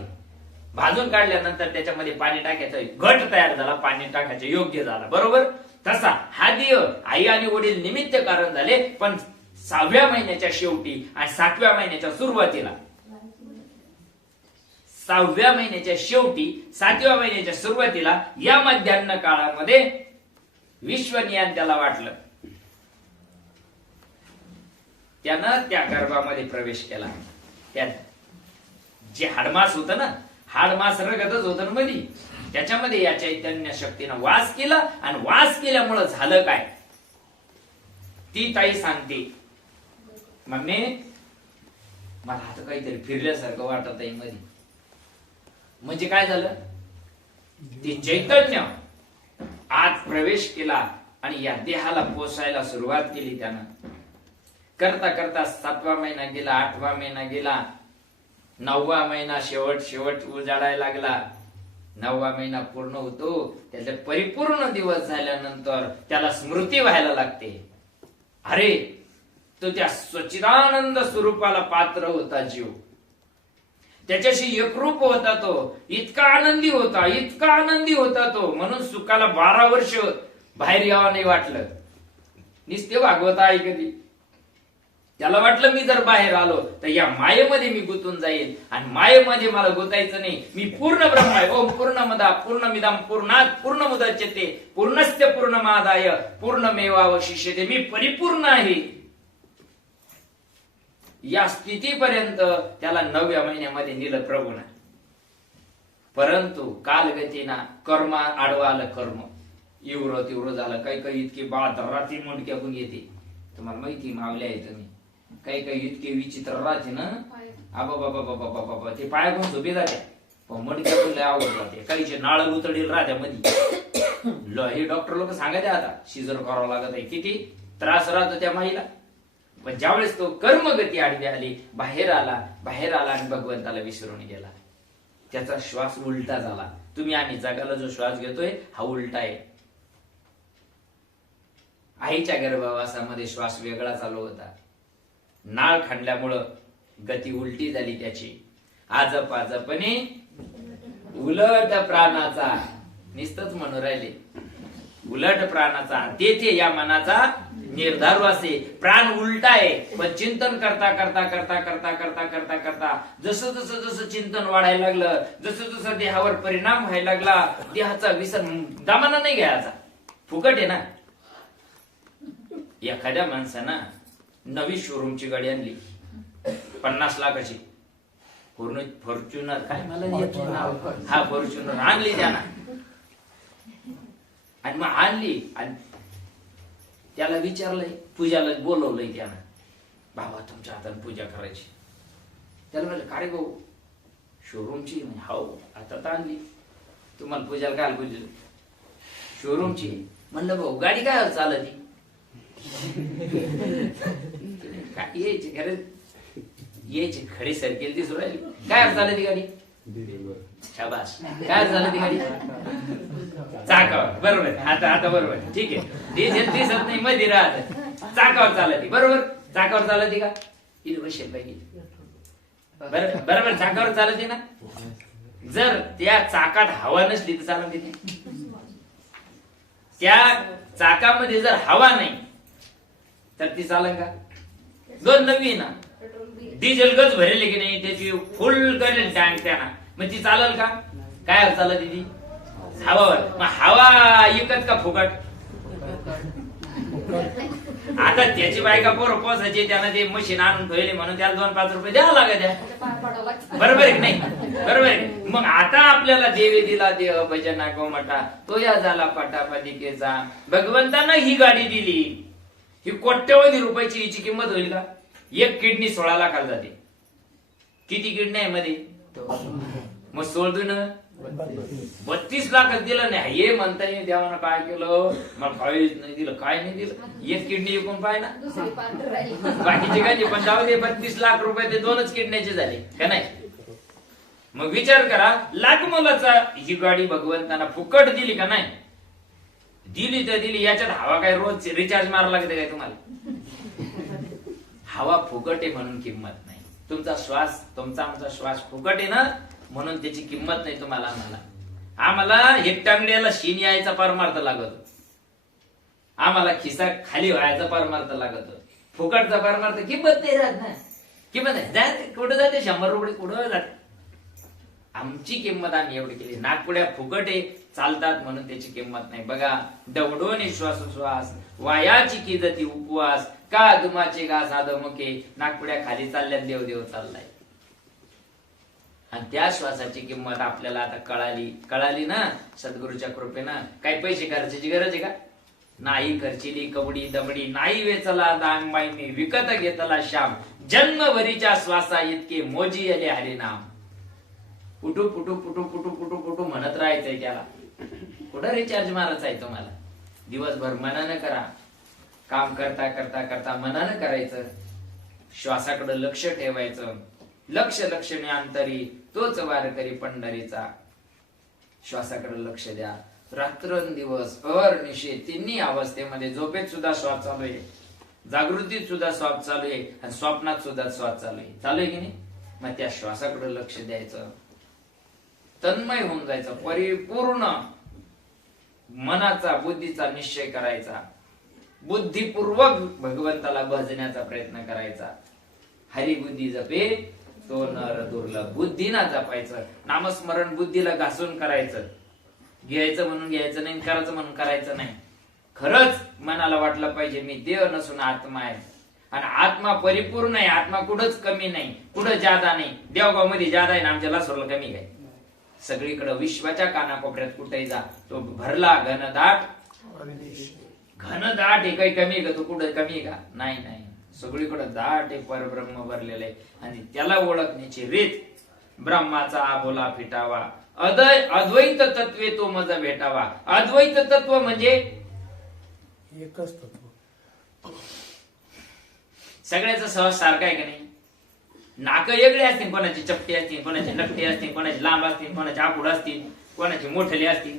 भाजून काढल्यानंतर त्याच्यामध्ये पाणी टाकायचं, घट तयार झाला, पाणी टाकायचं योग्य झाला. बरोबर? तसा हा देह आई आणि वडील निमित्त कारण झाले, पण 6व्या महिन्याच्या शेवटी आणि 7व्या महिन्याच्या सुरुवातीला, 6व्या महिन्याच्या शेवटी 7व्या महिन्याच्या सुरुवातीला, या मध्यान्ह काळामध्ये विश्वज्ञान त्याला वाटलं. त्यानं त्या गर्भामध्ये प्रवेश केला. त्यात जे हाडमास होतं ना, हाडमास रगतच होतं ना मध्ये, त्याच्यामध्ये या चैतन्य शक्तीनं वास केला, आणि वास केल्यामुळं झालं काय ती ताई सांगते. मम्मी मला आता काहीतरी फिरल्यासारखं वाटत आहे मध्ये. म्हणजे काय झालं? ते चैतन्य आज प्रवेश केला आणि या देहाला पोसायला सुरुवात केली त्यानं. करता करता 7वा महिना गेला, 8वा महिना गेला, 9वा महिना शेवट उजाडायला लागला. 9वा महिना पूर्ण होतो, त्याचे परिपूर्ण दिवस झाल्यानंतर त्याला स्मृती व्हायला लागते. अरे तो त्या सच्चिदानंद स्वरूपाला पात्र होता जीव, त्याच्याशी एकरूप होता तो, इतका आनंदी होता, इतका आनंदी होता तो, म्हणून सुखाला 12 वर्ष बाहेर यावं नाही वाटलं. निस्ते भागवत आहे कधी त्याला वाटलं मी जर बाहेर आलो तर या मायेमध्ये मी गुंतून जाईल, आणि मायेमध्ये मला गुंतायचं नाही, मी पूर्ण ब्रह्म आहे. ओम पूर्णमदा पूर्णमिदं पूर्णात् पूर्णमुदच्यते पूर्णस्य पूर्णमादाय पूर्णमेवावशिष्यते, मी परिपूर्ण आहे. या स्थितीपर्यंत त्याला 9व्या महिन्यामध्ये नेलं प्रभूना. परंतु कालगतीना कर्म आडवा आलं, कर्म इवरं तिवरं झालं. काही काही इतके बाळ रात्री मुंडक्याकून येते, तुम्हाला माहिती मावले आहे तुम्ही, काही काही इतके विचित्र राहते ना, आबा बाबा बाबा बाबा बाबा ते पायाकून झोपे जाते, पण मुंडक्याकून लय अवघड राहते. काहीचे नाळ उतरडेल राहत्या मध्ये. हे डॉक्टर लोक सांगायचे आता शिजर करावं लागत आहे, किती त्रास राहतो त्या माईला. पण ज्यावेळेस तो कर्मगती आडवी आली, बाहेर आला आणि भगवंताला विसरून गेला. त्याचा श्वास उलटा झाला. तुम्ही आणि जगाला जो श्वास घेतोय हा उलटा आहे. आईच्या गर्भवासामध्ये श्वास वेगळा चालू होता, नाळ खांडल्यामुळं गती उलटी झाली त्याची. आजपाजपणे उलट प्राणाचा, निस्तच म्हणून राहिले उलट प्राणाचा, तेथे या मनाचा निर्धारू असे. प्राण उलटा आहे, पण चिंतन करता करता करता करता करता करता करता जसं जसं जसं चिंतन वाढायला लागलं, जसं जसं देहावर परिणाम व्हायला लागला, देहाचा विसर दामाना नाही घ्यायचा, फुकट आहे ना. एखाद्या माणसानं नवी शोरूमची गाडी आणली 50 लाखाची, फॉर्च्युनर, काय मला येत नाव, हा फॉर्च्युनर आणली त्यानं, आणि मग आणली आणि त्याला विचारलंय, पूजाला बोलवलंय त्यानं, बाबा तुमच्या हाताने पूजा करायची. त्याला म्हणलं का रे भाऊ, शोरूमची? हो, आता तर आणली, तुम्हाला पूजाला काय पूजली? शोरूमची. म्हणलं भाऊ गाडी काय चालती? काय यायची खरं, यायची खडी सरकेल दिसू राहिली. काय झालं ती गाडी? शाबास. काय झालं ती गाडी? चाकावर. बरोबर, आता बरोबर, ठीक आहे. डिझेल दिसत नाही, मध्ये राहत, चाकावर चालती. बरोबर, चाकावर चालती का? इथे बसेल पाहिजे. बरोबर, चाकावर चालती ना. जर त्या चाकात हवा नसली तर चालत नाही. त्या चाकामध्ये जर हवा नाही तर ती चालेल का? दोन नवी ना, डिझेल गज भरेल की नाही, त्याची फुल करेल टँक त्याना, मग ती चालेल का? काय चालत ती? हवावर. मग हवा विकत का फुकट? आता त्याची बायका पोरं पोसायची, त्यानं ते मशीन आणून ठेवले म्हणून त्याला 2-5 रुपये द्यावं लागत. बरोबर आहे की नाही? बरोबर आहे. मग आता आपल्याला देवे दिला देव भजना गोमटा, तो या झाला पटापटिकेचा. भगवंतानं ही गाडी दिली, ही कोट्यवधी रुपयाची, हिची किंमत होईल का? एक किडनी 16 लाखाला जाते. किती किडनी आहे मध्ये? मग 16 32 लाख दिलं नाही. हे म्हणता येईल देवानं काय केलं, मला काहीच नाही दिलं, काय नाही दिलं. एक किडनी विकून पाय ना, बाकीचे काय पण जाऊ दे. 32 लाख रुपये ते 2च किडनीचे झाले का नाही? मग विचार करा, लाख मोलाचा ही गाडी भगवंताना फुकट दिली का नाही? दिली तर दिली. याच्यात हवा काय रोज रिचार्ज मारावं लागते काय तुम्हाला? हवा फुकट आहे म्हणून किंमत नाही. तुमचा श्वास, तुमचा आमचा श्वास फुकट आहे ना, म्हणून त्याची किंमत नाही तुम्हाला. आम्हाला हेकटांगड्याला शीन यायचा परमार्थ लागतो, आम्हाला खिसा खाली व्हायचा परमार्थ लागतो. फुकटचा परमार्थ किंमत नाही राहत ना. किंमत नाही जाते, कुठं जाते? 100 रुपये कुठं जाते? आमची किंमत आम्ही एवढी केली. नागपुड्या फुकट आहे, चालतात म्हणून त्याची किंमत नाही. बघा, दवडोनी श्वासोश्वास, वायाची किजती उपवास, का दुमाचे घास आदमुखे, नागपुड्या खाली चालल्यात, देव देव चाललाय. आणि त्या श्वासाची किंमत आपल्याला आता कळाली ना सद्गुरूच्या कृपेनं. काही पैसे खर्चाची गरज आहे का? नाही खर्चिली कवडी दमडी, नाही वेचला दांगबाईने, विकत घेतला श्याम, जन्मभरीच्या श्वासा इतके मोजी आले हरिनाम. पुटू पुटू पुटू पुटू पुटू पुटू म्हणत राहायचंय त्याला. कुठं रिचार्ज मारायचा आहे तुम्हाला? दिवसभर मनानं करा, काम करता करता करता मनानं करायचं, श्वासाकडे लक्ष ठेवायचं. लक्ष लक्षणे अंतरी, तोच वारकरी पंढरीचा. श्वासाकडे लक्ष द्या. रात्रंदिवस अहर्निशे तिन्ही अवस्थेमध्ये, झोपेत सुद्धा श्वास चालू आहे, जागृतीत सुद्धा श्वास चालू आहे आणि स्वप्नात सुद्धा श्वास चालू आहे. चालू आहे की नाही? मग त्या श्वासाकडे लक्ष द्यायचं, तन्मय होऊन जायचं, परिपूर्ण मनाचा बुद्धीचा निश्चय करायचा, बुद्धिपूर्वक भगवंताला भजण्याचा प्रयत्न करायचा. हरिबुद्धी जपे तो नर दुर्लभ. बुद्धीना जपायचं, नामस्मरण बुद्धीला घासून करायचं. घ्यायचं म्हणून घ्यायचं नाही, करायचं म्हणून करायचं नाही. खरंच मनाला वाटलं पाहिजे मी देव नसून आत्मा आहे आणि आत्मा परिपूर्ण आहे. आत्मा कुठंच कमी नाही, कुठं जादा नाही. देवगाव मध्ये जादा आहे ना, आमच्या लासोरला कमी काय? सगळीकडे विश्वाच्या कानाकोपऱ्यात कुठेही जा तो भरला घनदाट. घनदाट आहे, काही कमी आहे का? तो कुठं कमी आहे का? नाही नाही, सगळीकडे दाट आहे, परब्रह्म भरलेलं आहे. आणि त्याला ओळखण्याची रीत ब्रह्माचा आबोला फिटावा, अद्वैत तत्वे तो मजा भेटावा. अद्वैत तत्व म्हणजे एकच तत्व. सगळ्याचा सहज सारखा आहे का नाही? नाक वेगळे असतील, कोणाची चपटी असतील, कोणाची नकटी असतील, कोणाची लांब असतील, कोणाची आकुड असतील, कोणाची मोठली असतील,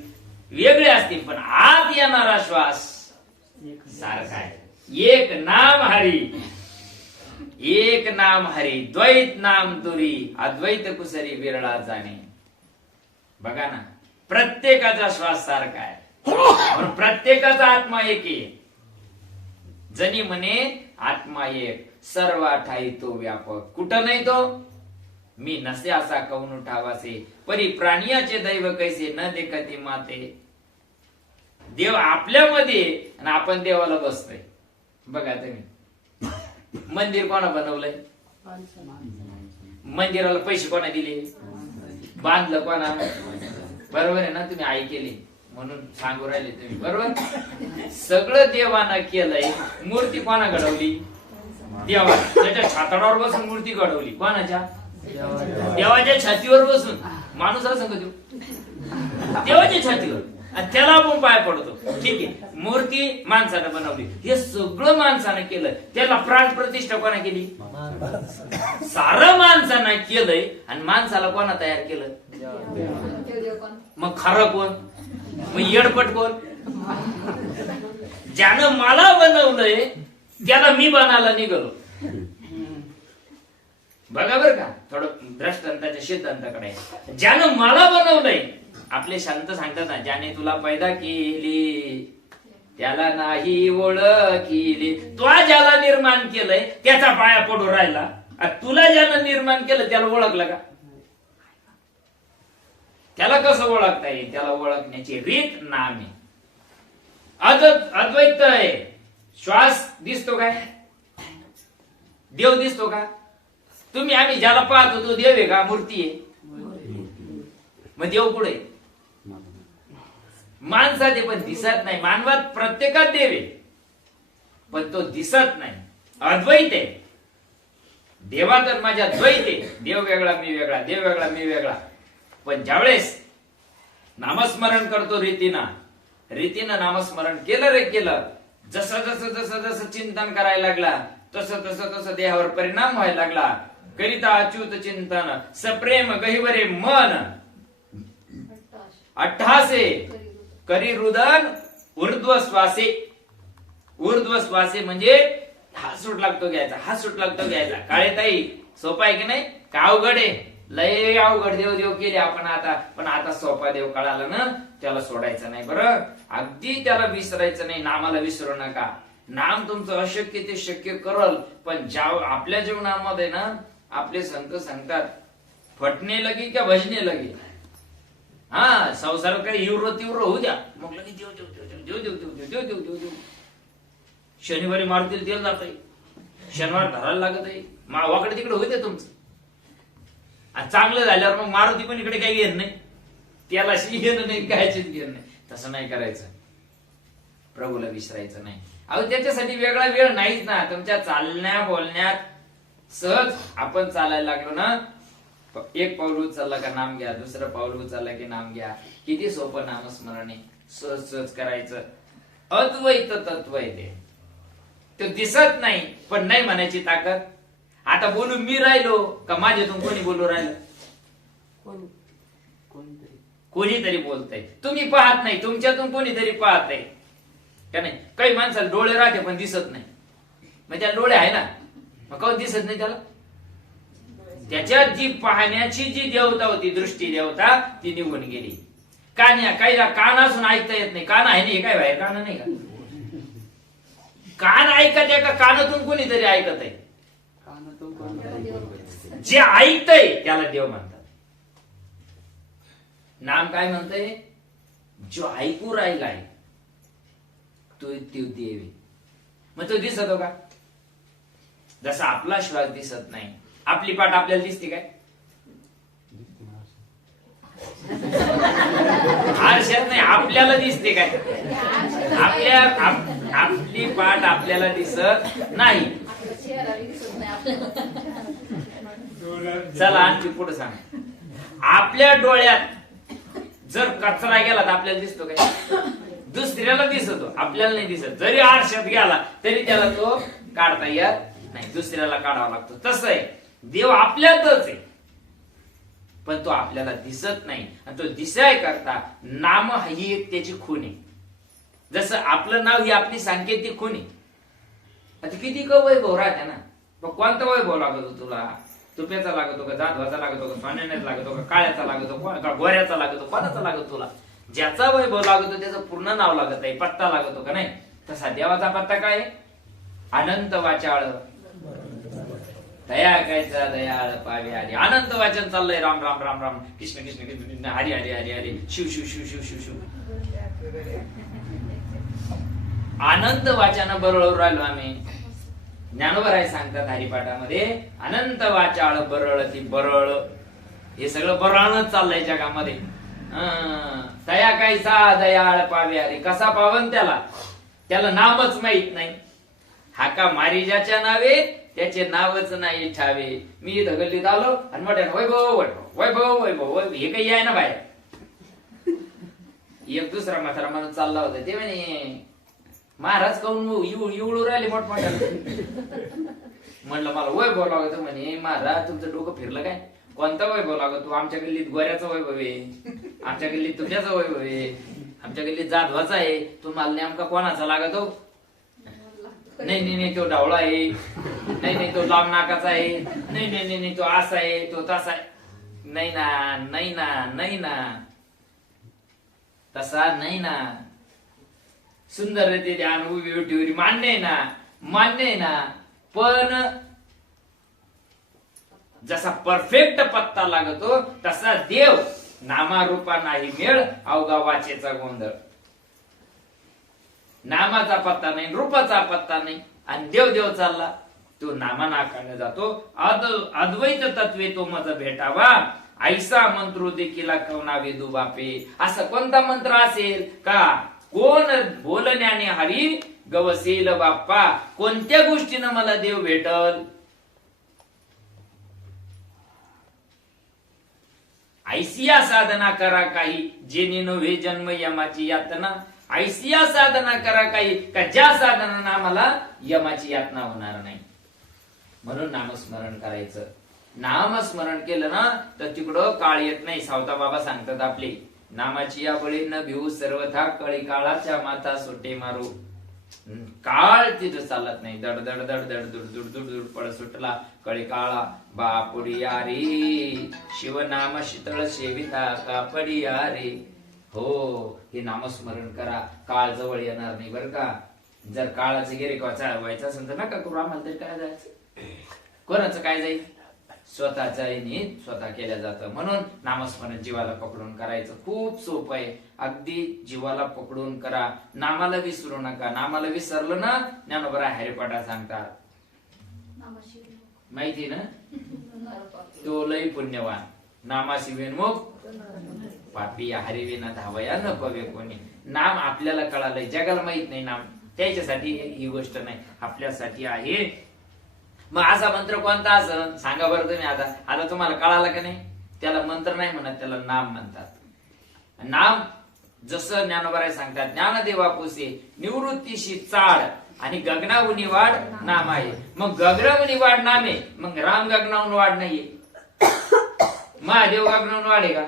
वेगळे असतील, पण आत येणारा श्वास सारखा आहे. एक नाम हरी, एक नाम हरी, द्वैत नाम दुरी, अद्वैत कुसरी विरळा जाणे. बघा ना, प्रत्येकाचा श्वास सारखा आहे, पण प्रत्येकाचा आत्मा एक आहे. जनी म्हणे आत्मा एक, सर्व ठाई तो व्यापक. कुठं नाही तो? मी नसे असा कौन ठावासे, परी प्राणियाचे दैव कैसे न देखती माते. देव आपल्यामध्ये आणि आपण देवाला बसतोय. बघा तुम्ही, मंदिर कोणा बनवलंय? मंदिराला पैसे कोणा दिले? बांधलं कोणा? बरोबर आहे ना? तुम्ही आई केली म्हणून सांगू राहिले तुम्ही, बरोबर? सगळं देवानं केलंय. मूर्ती कोणा घडवली? देवानं. त्याच्या छाताडावर बसून मूर्ती घडवली. कोणाच्या? देवाच्या छातीवर बसून. माणूस असं देऊ देवाच्या छातीवर, आणि त्याला आपण पाय पडतो. ठीक आहे, मूर्ती माणसानं बनवली, हे सगळं माणसानं केलं. त्याला प्राण प्रतिष्ठा कोणा केली? सारं माणसानं केलंय. आणि माणसाला कोणा तयार केलं? मग खरं कोण? मग येडपट कोण? ज्यानं मला बनवलंय त्याला मी बनायला निघालो. बघा बर का, थोडं दृष्टांताच्या सिद्धांताकडे. ज्यानं मला बनवलंय, आपले संत सांगतात ना, ज्याने तुला पैदा केली त्याला नाही ओळखिली. तो ज्याला निर्माण केलंय त्याचा पाया पडून राहिला. तुला ज्यानं निर्माण केलं त्याला ओळखलं का? त्याला कसं ओळखता येईल? त्याला ओळखण्याची रीत नाम आहे. अद्वैत आहे. श्वास दिसतो काय? देव दिसतो का? तुम्ही आम्ही ज्याला पाहतो तो देव आहे का? मूर्ती आहे. मग देव कुठे? माणसात आहे पण दिसत नाही. मानवात प्रत्येकात देव आहे पण तो दिसत नाही. अद्वैत आहे. देवात माझ्या द्वैत आहे. देव वेगळा मी वेगळा, देव वेगळा मी वेगळा. पण ज्यावेळेस नामस्मरण करतो रीतीनं नामस्मरण केलं रे केलं, जसं जसं जसं जसं चिंतन करायला लागला तसं तसं तसं देहावर परिणाम व्हायला लागला. करिता अच्युत चिंतन सप्रेम गहिवरे मन, अट्ठासे करी रुदन ऊर्ध्व श्वासे. ऊर्ध्व श्वासे म्हणजे हात सुट लागतो घ्यायचा, हात सुट लागतो घ्यायचा. काळे ताई, सोपा आहे की नाही? का अवघड आहे? लय अवघड देव देव केले आपण आता. पण आता सोपा देव कळाला ना, त्याला सोडायचं नाही. बरं, अगदी त्याला विसरायचं नाही. नामाला विसरू नका. नाम तुमचं अशक्य ते शक्य करल. पण ज्या आपल्या जीवनामध्ये ना, आपले संत सांगतात फटणे लगे का भजने लगे. हा, संसारात काही तीव्र तीव्र होऊ द्या, मग लगे देव देव देव देव देव देव देव देव देव देव. शनिवारी मारुतीला देव जात आहे, शनिवार धरायला लागत आहे, मावाकडे तिकडे होते तुमचं. आणि चांगलं झाल्यावर मग मारुती पण इकडे काही घेत नाही, त्याला घेणं नाही, कायचीच घेणं नाही. तसं नाही करायचं. प्रभूला विसरायचं नाही. अहो, त्याच्यासाठी वेगळा वेळ नाहीच ना. तुमच्या चालण्या बोलण्यात सहज आपण चालायला लागलो ना, एक पाऊल उचलला का नाम घ्या, दुसरं पाऊल उचलला की नाम घ्या. किती सोपं नामस्मरण आहे. सहज सहज करायचं. अद्वैत तत्व आहे ते दिसत नाही पण नाही म्हणायची ताकद. आता बोलू मी राहिलो का माझ्यातून कोणी बोलू राहिलं? कोणीतरी बोलतय. तुम्ही पाहत नाही, तुमच्यातून कोणीतरी पाहत आहे का नाही? काही माणसाला डोळे राहते पण दिसत नाही. मग त्याला डोळे आहे ना, मग कधी दिसत नाही त्याला? त्याच्यात जी पाहण्याची जी देवता होती, दृष्टी देवता, ती निघून गेली. काहीला कान असून ऐकता येत नाही. कान आहे नाही काय बाहेर? कान नाही का? कान ऐकत आहे का? कानातून कोणीतरी ऐकत आहे? जे ऐकतय त्याला देव म्हणतात. नाम काय म्हणतंय? जो ऐकू राहिलाय तो देव. मग तो दिसतो का? जसा आपला श्वास दिसत नाही, आपली पाठ आपल्याला दिसते काय? आरशात नाही, आपल्याला दिसते काय? आपली पाठ आपल्याला दिसत नाही. चला आणखी पुढे सांग. आपल्या डोळ्यात जर कचरा गेला तर आपल्याला दिसतो काय? दुसऱ्याला दिसतो, आपल्याला नाही दिसत. जरी आरशात गेला तरी त्याला तो काढता येत नाही, दुसऱ्याला काढावा लागतो. तसं आहे, देव आपल्यातच आहे पण तो आपल्याला दिसत नाही. आणि तो दिसाय करता नाम ही एक त्याची खूण आहे. जसं आपलं नाव ही आपली सांकेतिक खूण आहे. आता किती का वैभव राहते ना, पण कोणता वैभव लागतो तुला? तुप्याचा लागतो का, जाधवाचा लागतो का, सोन्याचा लागतो का, काळ्याचा लागतो का, गोऱ्याचा लागतो, कोणाचा लागतो तुला? ज्याचा वैभव लागतो त्याचं पूर्ण नाव लागत आहे, पत्ता लागतो का नाही? तसा देवाचा पत्ता काय? अनंत वाचाळ दया कायचा दयाळ पावे आली. अनंत वाचन चाललंय. राम राम राम राम, कृष्ण कृष्ण कृष्ण, हरी हरी हरी हरी, शिव शिव शिव शिव शिव शिव. अनंत वाचानं बरळून राहिलो आम्ही. ज्ञानोबराय सांगतात हरिपाठामध्ये, अनंत वाचाळ बरळ ती बरळ. हे सगळं बरळणच चाललंय जगामध्ये. दया कायचा दयाळ पावे आली. कसा पावन त्याला? त्याला नामच माहित नाही. हाका मारी ज्याच्या नावे त्याचे नावच नाही ठावे. मी धगलीत आलो आणि मोठ्यानं वैभव वैभव वैभव वैभव वैभव, हे काही आहे ना बाहेर. एक दुसरा म्हातारा म्हणून चालला होता, ते म्हणे महाराज काऊन इवळू राहिले मोठमोठ्या. म्हणलं मला वैभव लागत. म्हणे महाराज तुमचं डोकं फिरलं काय? कोणता वैभव लागतो? आमच्या गल्लीत गोऱ्याचा वैभव आहे, आमच्या गल्लीत तुझ्याचा वैभव आहे, आमच्या गल्लीत जाधवाचा आहे. तुम्हाला नेमका कोणाचा लागतो? नाही नाही नाही, तो ढवळा आहे, नाही नाही तो लांब नाकाचा आहे, नाही नाही नाही नाही तो असा आहे, तो तसा आहे. नाही ना नाही ना नाही ना, तसा नाही ना. सुंदर रीती ध्यान उभी उठीवरी मान्य आहे ना, मान्य आहे ना. पण जसा परफेक्ट पत्ता लागतो तसा देव नामारूपा नाही मेळ, अवघा वाचेचा गोंधळ. नामाचा पत्ता नाही, रूपाचा पत्ता नाही, आणि देव देव चालला. तो नामा नाकाने जातो. अद्वैत तत्वे तो मज भेटावा, ऐसा मंत्रो देखील कवना वेदू बापे. असा कोणता मंत्र असेल का? कोण बोलण्याने हरी गवसेल बाप्पा. कोणत्या गोष्टीनं मला देव भेटल? ऐसिया साधना करा काही, जेणे नव्हे जन्म यमाची यातना. ऐसिया साधना करा काही का ज्या साधनानं आम्हाला यमाची यातना होणार नाही. म्हणून नामस्मरण करायचं. नामस्मरण केलं ना तर तिकडं काळ येत नाही. सावता बाबा सांगतात आपले, नामाची या बळी न भिवू सर्वथा कळी काळाच्या माथा सुटे मारू. काळ तिथं चालत नाही. दड दड दड दड दुड दुड दुड दुड पळ सुटला कळी काळा बापुडिया रे. शिवनाम शीतळ सेविता कापडिया रे. हो, हे नामस्मरण करा. काळ जवळ येणार नाही बरं का. जर काळाचे गेरे व्हायचं असेल तर नका करू. आम्हाला तरी काय जायचं? कोणाचं काय जाईल? स्वतःच्या स्वतः केल्या जातं. म्हणून नामस्मरण जीवाला पकडून करायचं. खूप सोपं आहे. अगदी जीवाला पकडून करा. नामाला विसरू नका. नामाला विसरलं ना, ज्ञानोबराय हरिपाठा सांगतात, माहिती ना, तो लई पुण्यवान. नामाशी विनमुख पापी हरिविना धावया न पवे कोणी. नाम आपल्याला कळालंय, जगाला माहित नाही नाम. त्याच्यासाठी ही गोष्ट नाही, आपल्यासाठी आहे. मग असा मंत्र कोणता असं सांगा बरं तुम्ही. आता तुम्हाला कळालं का नाही? त्याला मंत्र नाही म्हणत, त्याला नाम म्हणतात. नाम जसं ज्ञानोबराय सांगतात, ज्ञानदेवापुसे निवृत्तीशी चाड आणि गगनाहुनी वाढ नाम आहे. मग गगनाहुनी वाढ नाम आहे. मग राम गगनाहून वाढ नाहीये. महादेव गगनाहून वाढे का?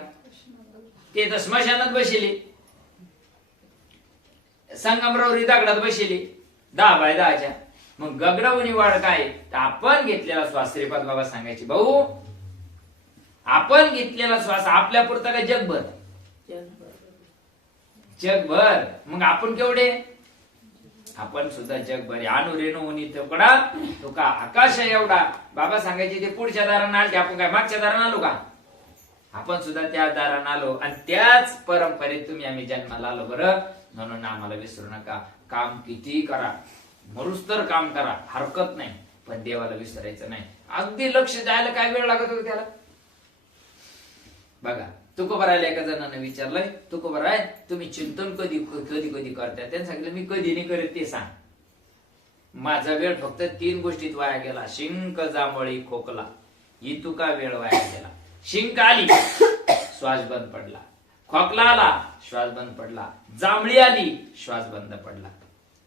ते तर स्मशानात बसले, संगमरवरी दगडात बसले 10 बाय 10च्या. मग गगनावनी वाढ काय, तर आपण घेतलेला श्वास. श्रीपाद बाबा सांगायचे, भाऊ आपण घेतलेला श्वास आपल्या पुरता काय जगभर, जगभर. मग आपण केवढे, आपण सुद्धा जगभर. अनुरेणू उनी तुकडा तो का आकाश एवढा. बाबा सांगायचे ते पुढच्या दारानं आले, आपण काय मागच्या दारानं आलो का, आपण सुद्धा त्या दारानं आलो आणि त्याच परंपरेत तुम्ही आम्ही जन्माला आलो. बरं, म्हणून आम्हाला विसरू नका. काम किती करा, मरुस तर काम करा, हरकत नाही, पण देवाला विसरायचं नाही. अगदी लक्ष द्यायला काय वेळ लागत होता त्याला बघा. तुकोबारायला एका जणांना विचारलंय, तुकोबाराय तुम्ही चिंतन कधी कधी कधी करताय. त्यांनी सांगितलं मी कधी नाही करत ते सांग. माझा वेळ फक्त 3 गोष्टीत वाया गेला, शिंक जांभळी खोकला. ही तुका वेळ वाया गेला. शिंक आली, श्वास बंद पडला. खोकला आला, श्वास बंद पडला. जांभळी आली, श्वास बंद पडला.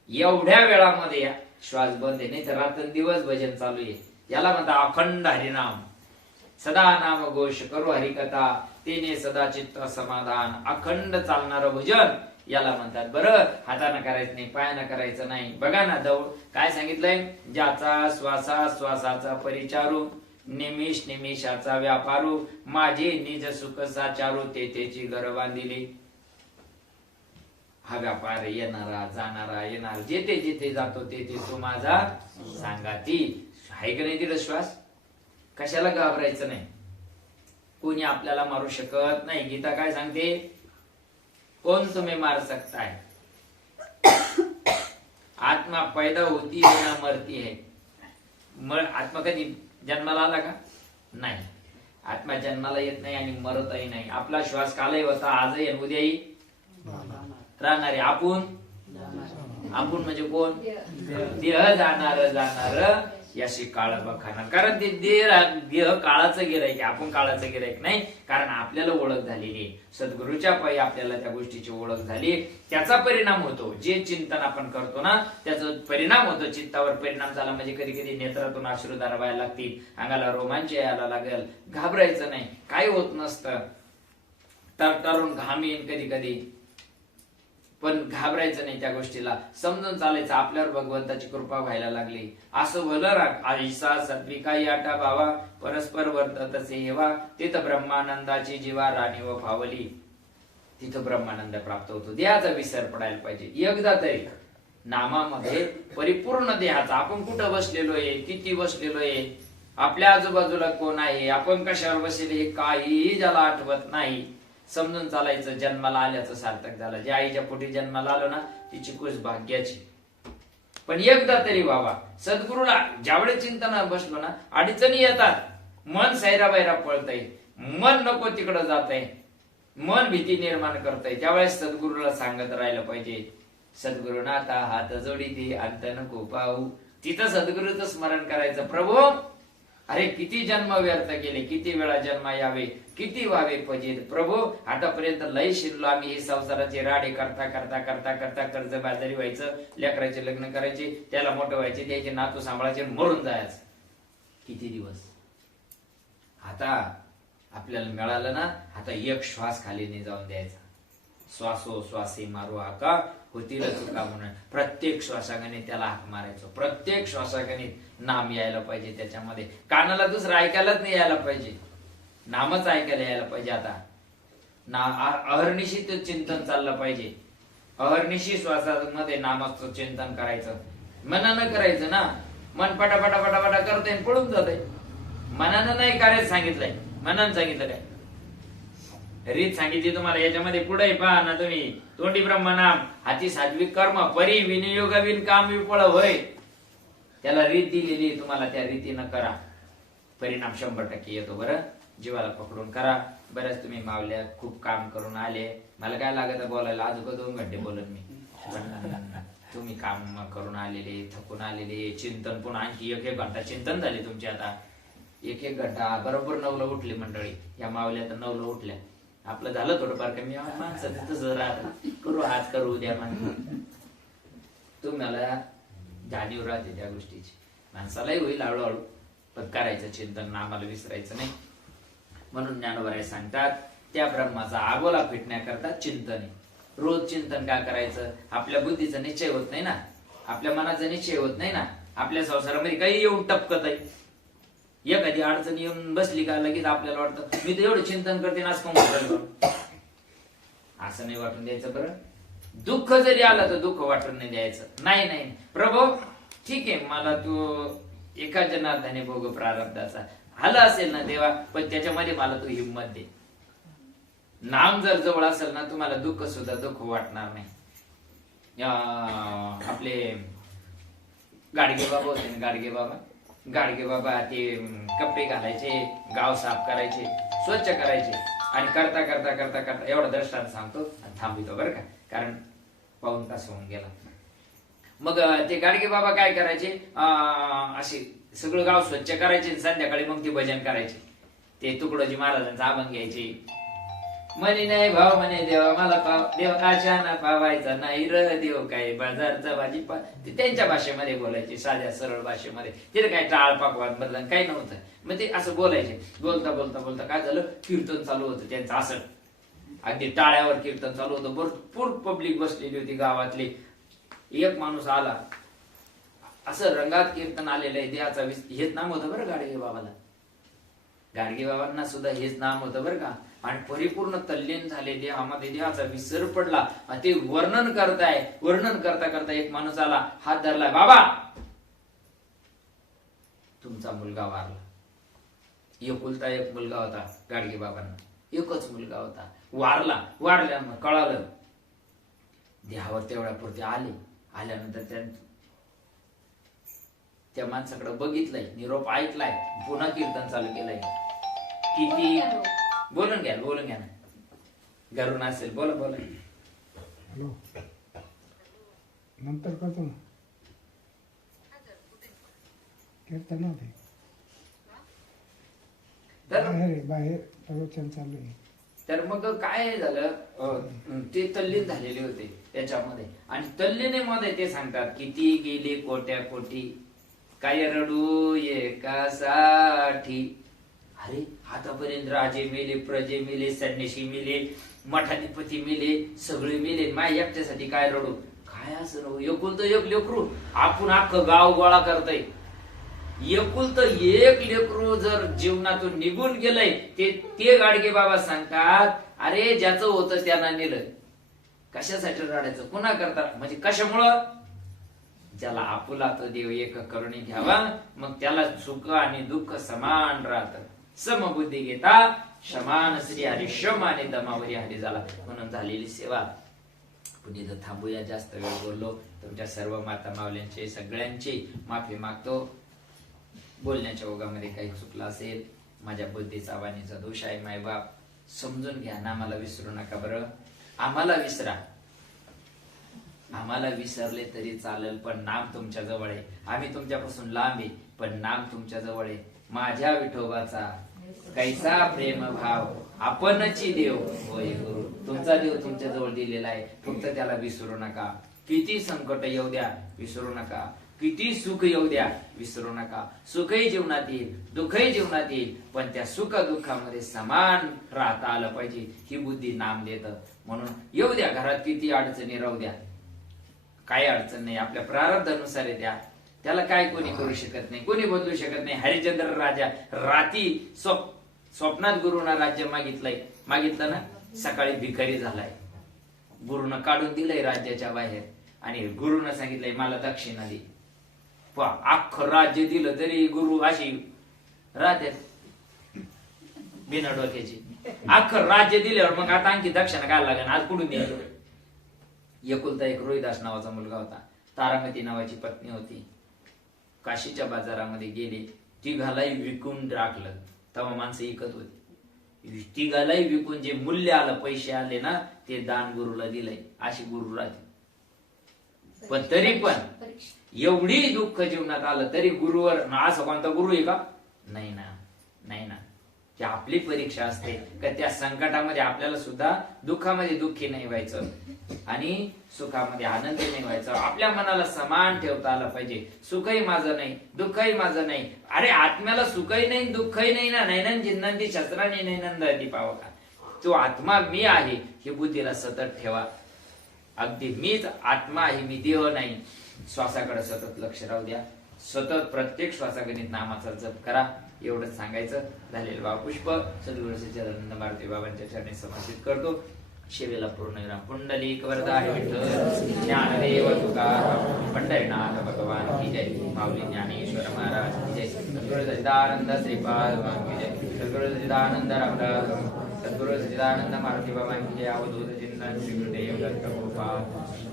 एवढ्या वेळामध्ये या श्वास बंद आहे. नाही तर रात्रंदिवस भजन चालू आहे. याला म्हणता अखंड हरिनाम. सदा नाम घोष करू हरिकथा, तेने सदा चित्त समाधान. अखंड चालणारं भजन याला म्हणतात. बरं, हाताने करायचं नाही, पायानं करायचं नाही. बघा ना काय सांगितलंय, ज्याचा श्वासाचा परिचारू, निमिष निमिषाचा व्यापारू, माझे निज सुख साचारू, तेची घर बांधिली. हा व्यापार येणारा जाणारा येणार, जेथे जेथे जातो तेथे तो माझा सांगाती. आहे का नाही तिला श्वास. कशाला घाबरायचं नाही, कोणी आपल्याला मारू शकत नाही. गीता काय सांगते, कोण तुम्ही मार सकताय. आत्मा पैदा होती ना मरती है. आत्मा कधी जन्माला आला का, नाही. आत्मा जन्माला येत नाही आणि मरतही नाही. आपला श्वास कालही होता, आजही आणि उद्याही राहणारे. आपण म्हणजे कोण, देह जाणार याशी काळ बखाना. कारण ते देह काळाचं गिरायक, आपण काळाचं गिरायक नाही. कारण आपल्याला ओळख झालेली, सद्गुरूच्या पायी आपल्याला त्या गोष्टीची ओळख झाली. त्याचा परिणाम होतो. जे चिंतन आपण करतो ना त्याचा परिणाम होतो. चित्तावर परिणाम झाला म्हणजे कधी कधी नेत्रातून अश्रुधारा व्हायला लागतील, अंगाला रोमांच यायला लागेल. घाबरायचं नाही, काही होत नसतं. तरतरून घाम येईल कधी कधी, पण घाबरायचं नाही. त्या गोष्टीला समजून चालायचं. आपल्यावर भगवंताची कृपा व्हायला लागली. असं भलं राग आईसा सत्विका याटा भावा, परस्पर वर्ततसे हेवा. तिथं ब्रह्मानंदाची जीवा राणी व फावली. तिथं ब्रह्मानंद प्राप्त होतो. देहाचा विसर पडायला पाहिजे एकदा तरी. नामामध्ये परिपूर्ण देहाचा. आपण कुठं बसलेलो आहे, किती बसलेलो आहे, आपल्या आजूबाजूला कोण आहे, आपण कशावर बसले, हे काहीही ज्याला आठवत नाही. समजून चालायचं. जन्माला आल्याचं सार्थक झालं. ज्या आईच्या पोटी जन्माला आलो ना तिची कुस भाग्याची. पण एकदा तरी बाबा सद्गुरूला ज्यावेळेस चिंतनात बसलो ना, अडचणी येतात, मन सैराबैरा पळतय, मन नको तिकडं जातय, मन भीती निर्माण करतय, त्यावेळेस सद्गुरूला सांगत राहिलं पाहिजे, सद्गुरुनाथा हात जोडी दे अंत नको पाहू. तिथं सद्गुरूचं स्मरण करायचं. प्रभू अरे किती जन्म व्यर्थ केले, किती वेळा जन्म यावे, किती व्हावे फजित. प्रभू आतापर्यंत लय शिरलो आम्ही. हे संसाराचे राडे करता करता करता करता कर्ज बाजारी व्हायचं, लेकराचे लग्न करायचे, त्याला मोठं व्हायचे, त्याचे नातू सांभाळायचे, मरून जायचं. किती दिवस. आता आपल्याला मिळालं ना, आता एक श्वास खाली नाही जाऊन द्यायचा. श्वासो श्वासी मारू हाका होतील चुका म्हणून प्रत्येक श्वासागणे त्याला हाक मारायचो. प्रत्येक श्वासागणे नाम यायला पाहिजे त्याच्यामध्ये. कानाला दुसरं ऐकायलाच नाही यायला पाहिजे, नामच ऐकायला यायला पाहिजे. आता अहर्निशी ते चिंतन चाललं पाहिजे. अहर्निशी श्वासामध्ये नामाचं चिंतन करायचं. मनानं करायचं ना. मन पटापटा पटापटा करतंय पळून जातंय. मनानं नाही करायचं सांगितलंय, मनानं सांगितलं काय रीत सांगितली तुम्हाला. याच्यामध्ये पुढे पहा ना तुम्ही. तोंडी ब्रह्मनाम हाती सात्विक कर्म परी विनियोग विन काम विफळ होय. त्याला रीत दिलेली तुम्हाला, त्या रीतीनं करा. परिणाम 100% येतो. बरं जीवाला पकडून करा. बऱ्याच तुम्ही मावल्या खूप काम करून आले, मला काय लागत बोलायला, अजून 2 घंटे बोलत मी. तुम्ही काम करून आलेले, थकून आलेले, चिंतन पण आणखी 1-1 घंटा चिंतन झाले तुमचे. आता 1-1 घंटा बरोबर 9ला उठली मंडळी. या मावल्या तर 9ला उठल्या. आपलं झालं थोडंफार कमी. माणसं तसं राहत, करू आज करू उद्या. तुम्हाला जाणीव राहते त्या गोष्टीची. माणसालाही होईल हळूहळू, पण करायचं चिंतन, नामाला विसरायचं नाही. म्हणून ज्ञानोबराय सांगतात त्या ब्रह्माचा आगोला फिटण्याकरता चिंतन. रोज चिंतन काय करायचं. आपल्या बुद्धीचा निश्चय होत नाही ना, आपल्या मनाचा निश्चय होत नाही ना, आपल्या संसारामध्ये काही येऊन टपकत आहे. एखादी अडचण येऊन बसली का लगेच आपल्याला वाटतं मी तर एवढं चिंतन करते नाच करून. असं नाही वाटून द्यायचं बरं. दुःख जरी आलं तर दुःख वाटून नाही द्यायचं. नाही नाही प्रभू ठीक आहे, मला तू एका जनार्दने भोग प्रारब्धाचा आलं असेल ना देवा, पण त्याच्यामध्ये मला तू हिंमत दे. नाम जर जवळ असेल ना तुम्हाला दुःख सुद्धा दुःख वाटणार नाही. आपले गाडगे बाबा होते ना, गाडगे बाबा ते कपडे घालायचे, गाव साफ करायचे, स्वच्छ करायचे आणि करता करता करता करता एवढा दृष्टांत सांगतो आणि थांबितो बरं का, कारण पाऊण तास होऊन गेला. मग ते गाडगे बाबा काय करायचे, असे सगळं गाव स्वच्छ करायचे, संध्याकाळी मग ते भजन करायचे. ते तुकडोजी महाराजांचा अभंग घ्यायचे. म्हणे नाही भाव म्हणे देवा मला पाव, देव आशाना पावायचा नाही र देव काय बाजारचा भाजीपा. ते त्यांच्या भाषेमध्ये बोलायचे, साध्या सरळ भाषेमध्ये. तिथे काय टाळ पाकवाद बदल काही नव्हतं. मग ते असं बोलायचे. बोलता बोलता बोलता काय झालं, कीर्तन चालू होतं त्यांचं. असं अगदी टाळ्यावर कीर्तन चालू होतं. भरपूर पब्लिक बसलेली होती गावातली. एक माणूस आला, असं रंगात कीर्तन आलेलं आहे. देहाचा हेच नाम होतं बरं गाडगे बाबाला. गाडगे बाबांना सुद्धा हेच नाम होतं बरं का. आणि परिपूर्ण तल्लीन झाले देहामध्ये, देहाचा विसर पडला. ते वर्णन करता करता एक माणूस आला, हात धरला. बाबा तुमचा मुलगा वारला. एकुलता एक मुलगा होता गाडगे बाबांना, एकच मुलगा होता. वारल्यानं कळालं. देहावर तेवढ्या पुरते आल्यानंतर त्या माणसाकडे बघितलंय, निरोप ऐकलाय, पुन्हा कीर्तन चालू केलंय. किती बोलून घ्या ना, घरून असेल बोला. हॅलो, नंतर करतो ना कीर्तन होते. बाहेर प्रवचन चालू आहे. तर मग काय झालं, ते तल्लीन झालेले होते त्याच्यामध्ये. आणि तल्लीनेमध्ये ते सांगतात, किती गेले कोट्या कोटी, काय रडू एकासाठी. अरे आतापर्यंत राजे मेले, प्रजे मेले, संन्यासी मेले, मठाधिपती मेले, सगळे मेले, माझ्या एकट्यासाठी काय रडू. काय असं एकुलतं एक लेकरू, आपण अख्खं गाव गोळा करतय. एकुलतं एक लेकरू जर जीवनातून निघून गेलंय, ते गाडगे बाबा सांगतात, अरे ज्याचं होतं त्यांना नेलं. कशासाठी रडायचं, पुन्हा करतात म्हणजे कशामुळं. ज्याला आपुला तो देव एक करुणी घ्यावा, मग त्याला सुख आणि दुःख समान राहत. समबुद्धी घेता शमान श्री हरी शम आणि दमावरी हरी झाला. म्हणून झालेली सेवा. पण इथं थांबूया, जास्त वेळ बोललो. तुमच्या सर्व माता मावल्यांचे सगळ्यांची माफी मागतो. बोलण्याच्या ओघामध्ये काही चुकलं असेल, माझ्या बुद्धीचा वाणीचा दोष आहे. मायबाप समजून घ्या ना, आम्हाला विसरू नका बरं. आम्हाला विसरा, आम्हाला विसरले तरी चालेल, पण नाम तुमच्या जवळ आहे. आम्ही तुमच्यापासून लांब आहे, पण नाम तुमच्या जवळ आहे. माझ्या विठोबाचा कैसा प्रेम भाव, आपणची देव होय गुरु. तुमचा देव तुमच्या जवळ दिलेला आहे, फक्त त्याला विसरू नका. किती संकट येऊ द्या विसरू नका, किती सुख येऊ द्या विसरू नका. सुखही जीवनात येईल, दुःखही जीवनात येईल, पण त्या सुख दुःखामध्ये समान राहता आलं पाहिजे. ही बुद्धी नाम देत. म्हणून येऊ द्या, घरात किती अडचणी राहू द्या, काही अडचण नाही, आपल्या प्रारब्धानुसार आहे त्या. त्याला काय कोणी करू शकत नाही, कोणी बदलू शकत नाही. हरिश्चंद्र राजा राती स्वप्नात गुरुना राज्य मागितलं ना, सकाळी भिकारी झालाय. गुरुनं काढून दिलंय राज्याच्या बाहेर आणि गुरुनं सांगितलंय मला दक्षिणा दे. अख्खं राज्य दिलं तरी गुरु अशी राहतात बिना डोक्याची. अख्खं राज्य दिल्यावर मग आता आणखी दक्षिणा काय लागेल, आज कुठून द्यायचं. एकुलता एक रोहिदास नावाचा मुलगा होता, तारामती नावाची पत्नी होती. काशीच्या बाजारामध्ये गेले, तिघालाही विकून राखलं. तेव्हा माणसं विकत होती. तिघालाही विकून जे मूल्य आलं, पैसे आले ना, ते दान गुरुला दिलंय. अशी गुरु राहते. पण तरी पण एवढी दुःख जीवनात आलं तरी गुरुवर असं कोणता गुरु आहे का, नाही ना. ती आपली परीक्षा असते का त्या संकटामध्ये आपल्याला सुद्धा दुःखामध्ये दुःखी नाही व्हायचं आणि सुखामध्ये आनंदी नाही व्हायचं. आपल्या मनाला समान ठेवता आलं पाहिजे. सुखही माझं नाही, दुःखही माझं नाही. अरे आत्म्याला सुखही नाही, दुःखही नाही ना. नैनन जिन्नंती शस्त्राने नैनंदी पावका. तो आत्मा मी आहे ही बुद्धीला सतत ठेवा. अगदी मीच आत्मा आहे, मी देह नाही. श्वासाकडे सतत लक्ष राहू द्या. सतत प्रत्येक श्वासागणित नामाचा जप करा, एवढंच सांगायचं. झालेलं भावपुष्प सद्गुरू सच्चिदानंद मारुती बाबांच्या चरणी समर्पित करतो. शिवेला पूर्णविराम. पुंडलिक वरदा विठ्ठल ज्ञानदेव तुकाराम पंढरीनाथ भगवान की जय. माऊली ज्ञानेश्वर महाराज की जय. सद्गुरू सच्चिदानंद श्रीपाद भगवान की जय. सद्गुरू सच्चिदानंद रामदास, सद्गुरू सच्चिदानंद मारुती बाबा की जय. अवधूत चिंतन श्री गुरुदेव दत्त गोपाल.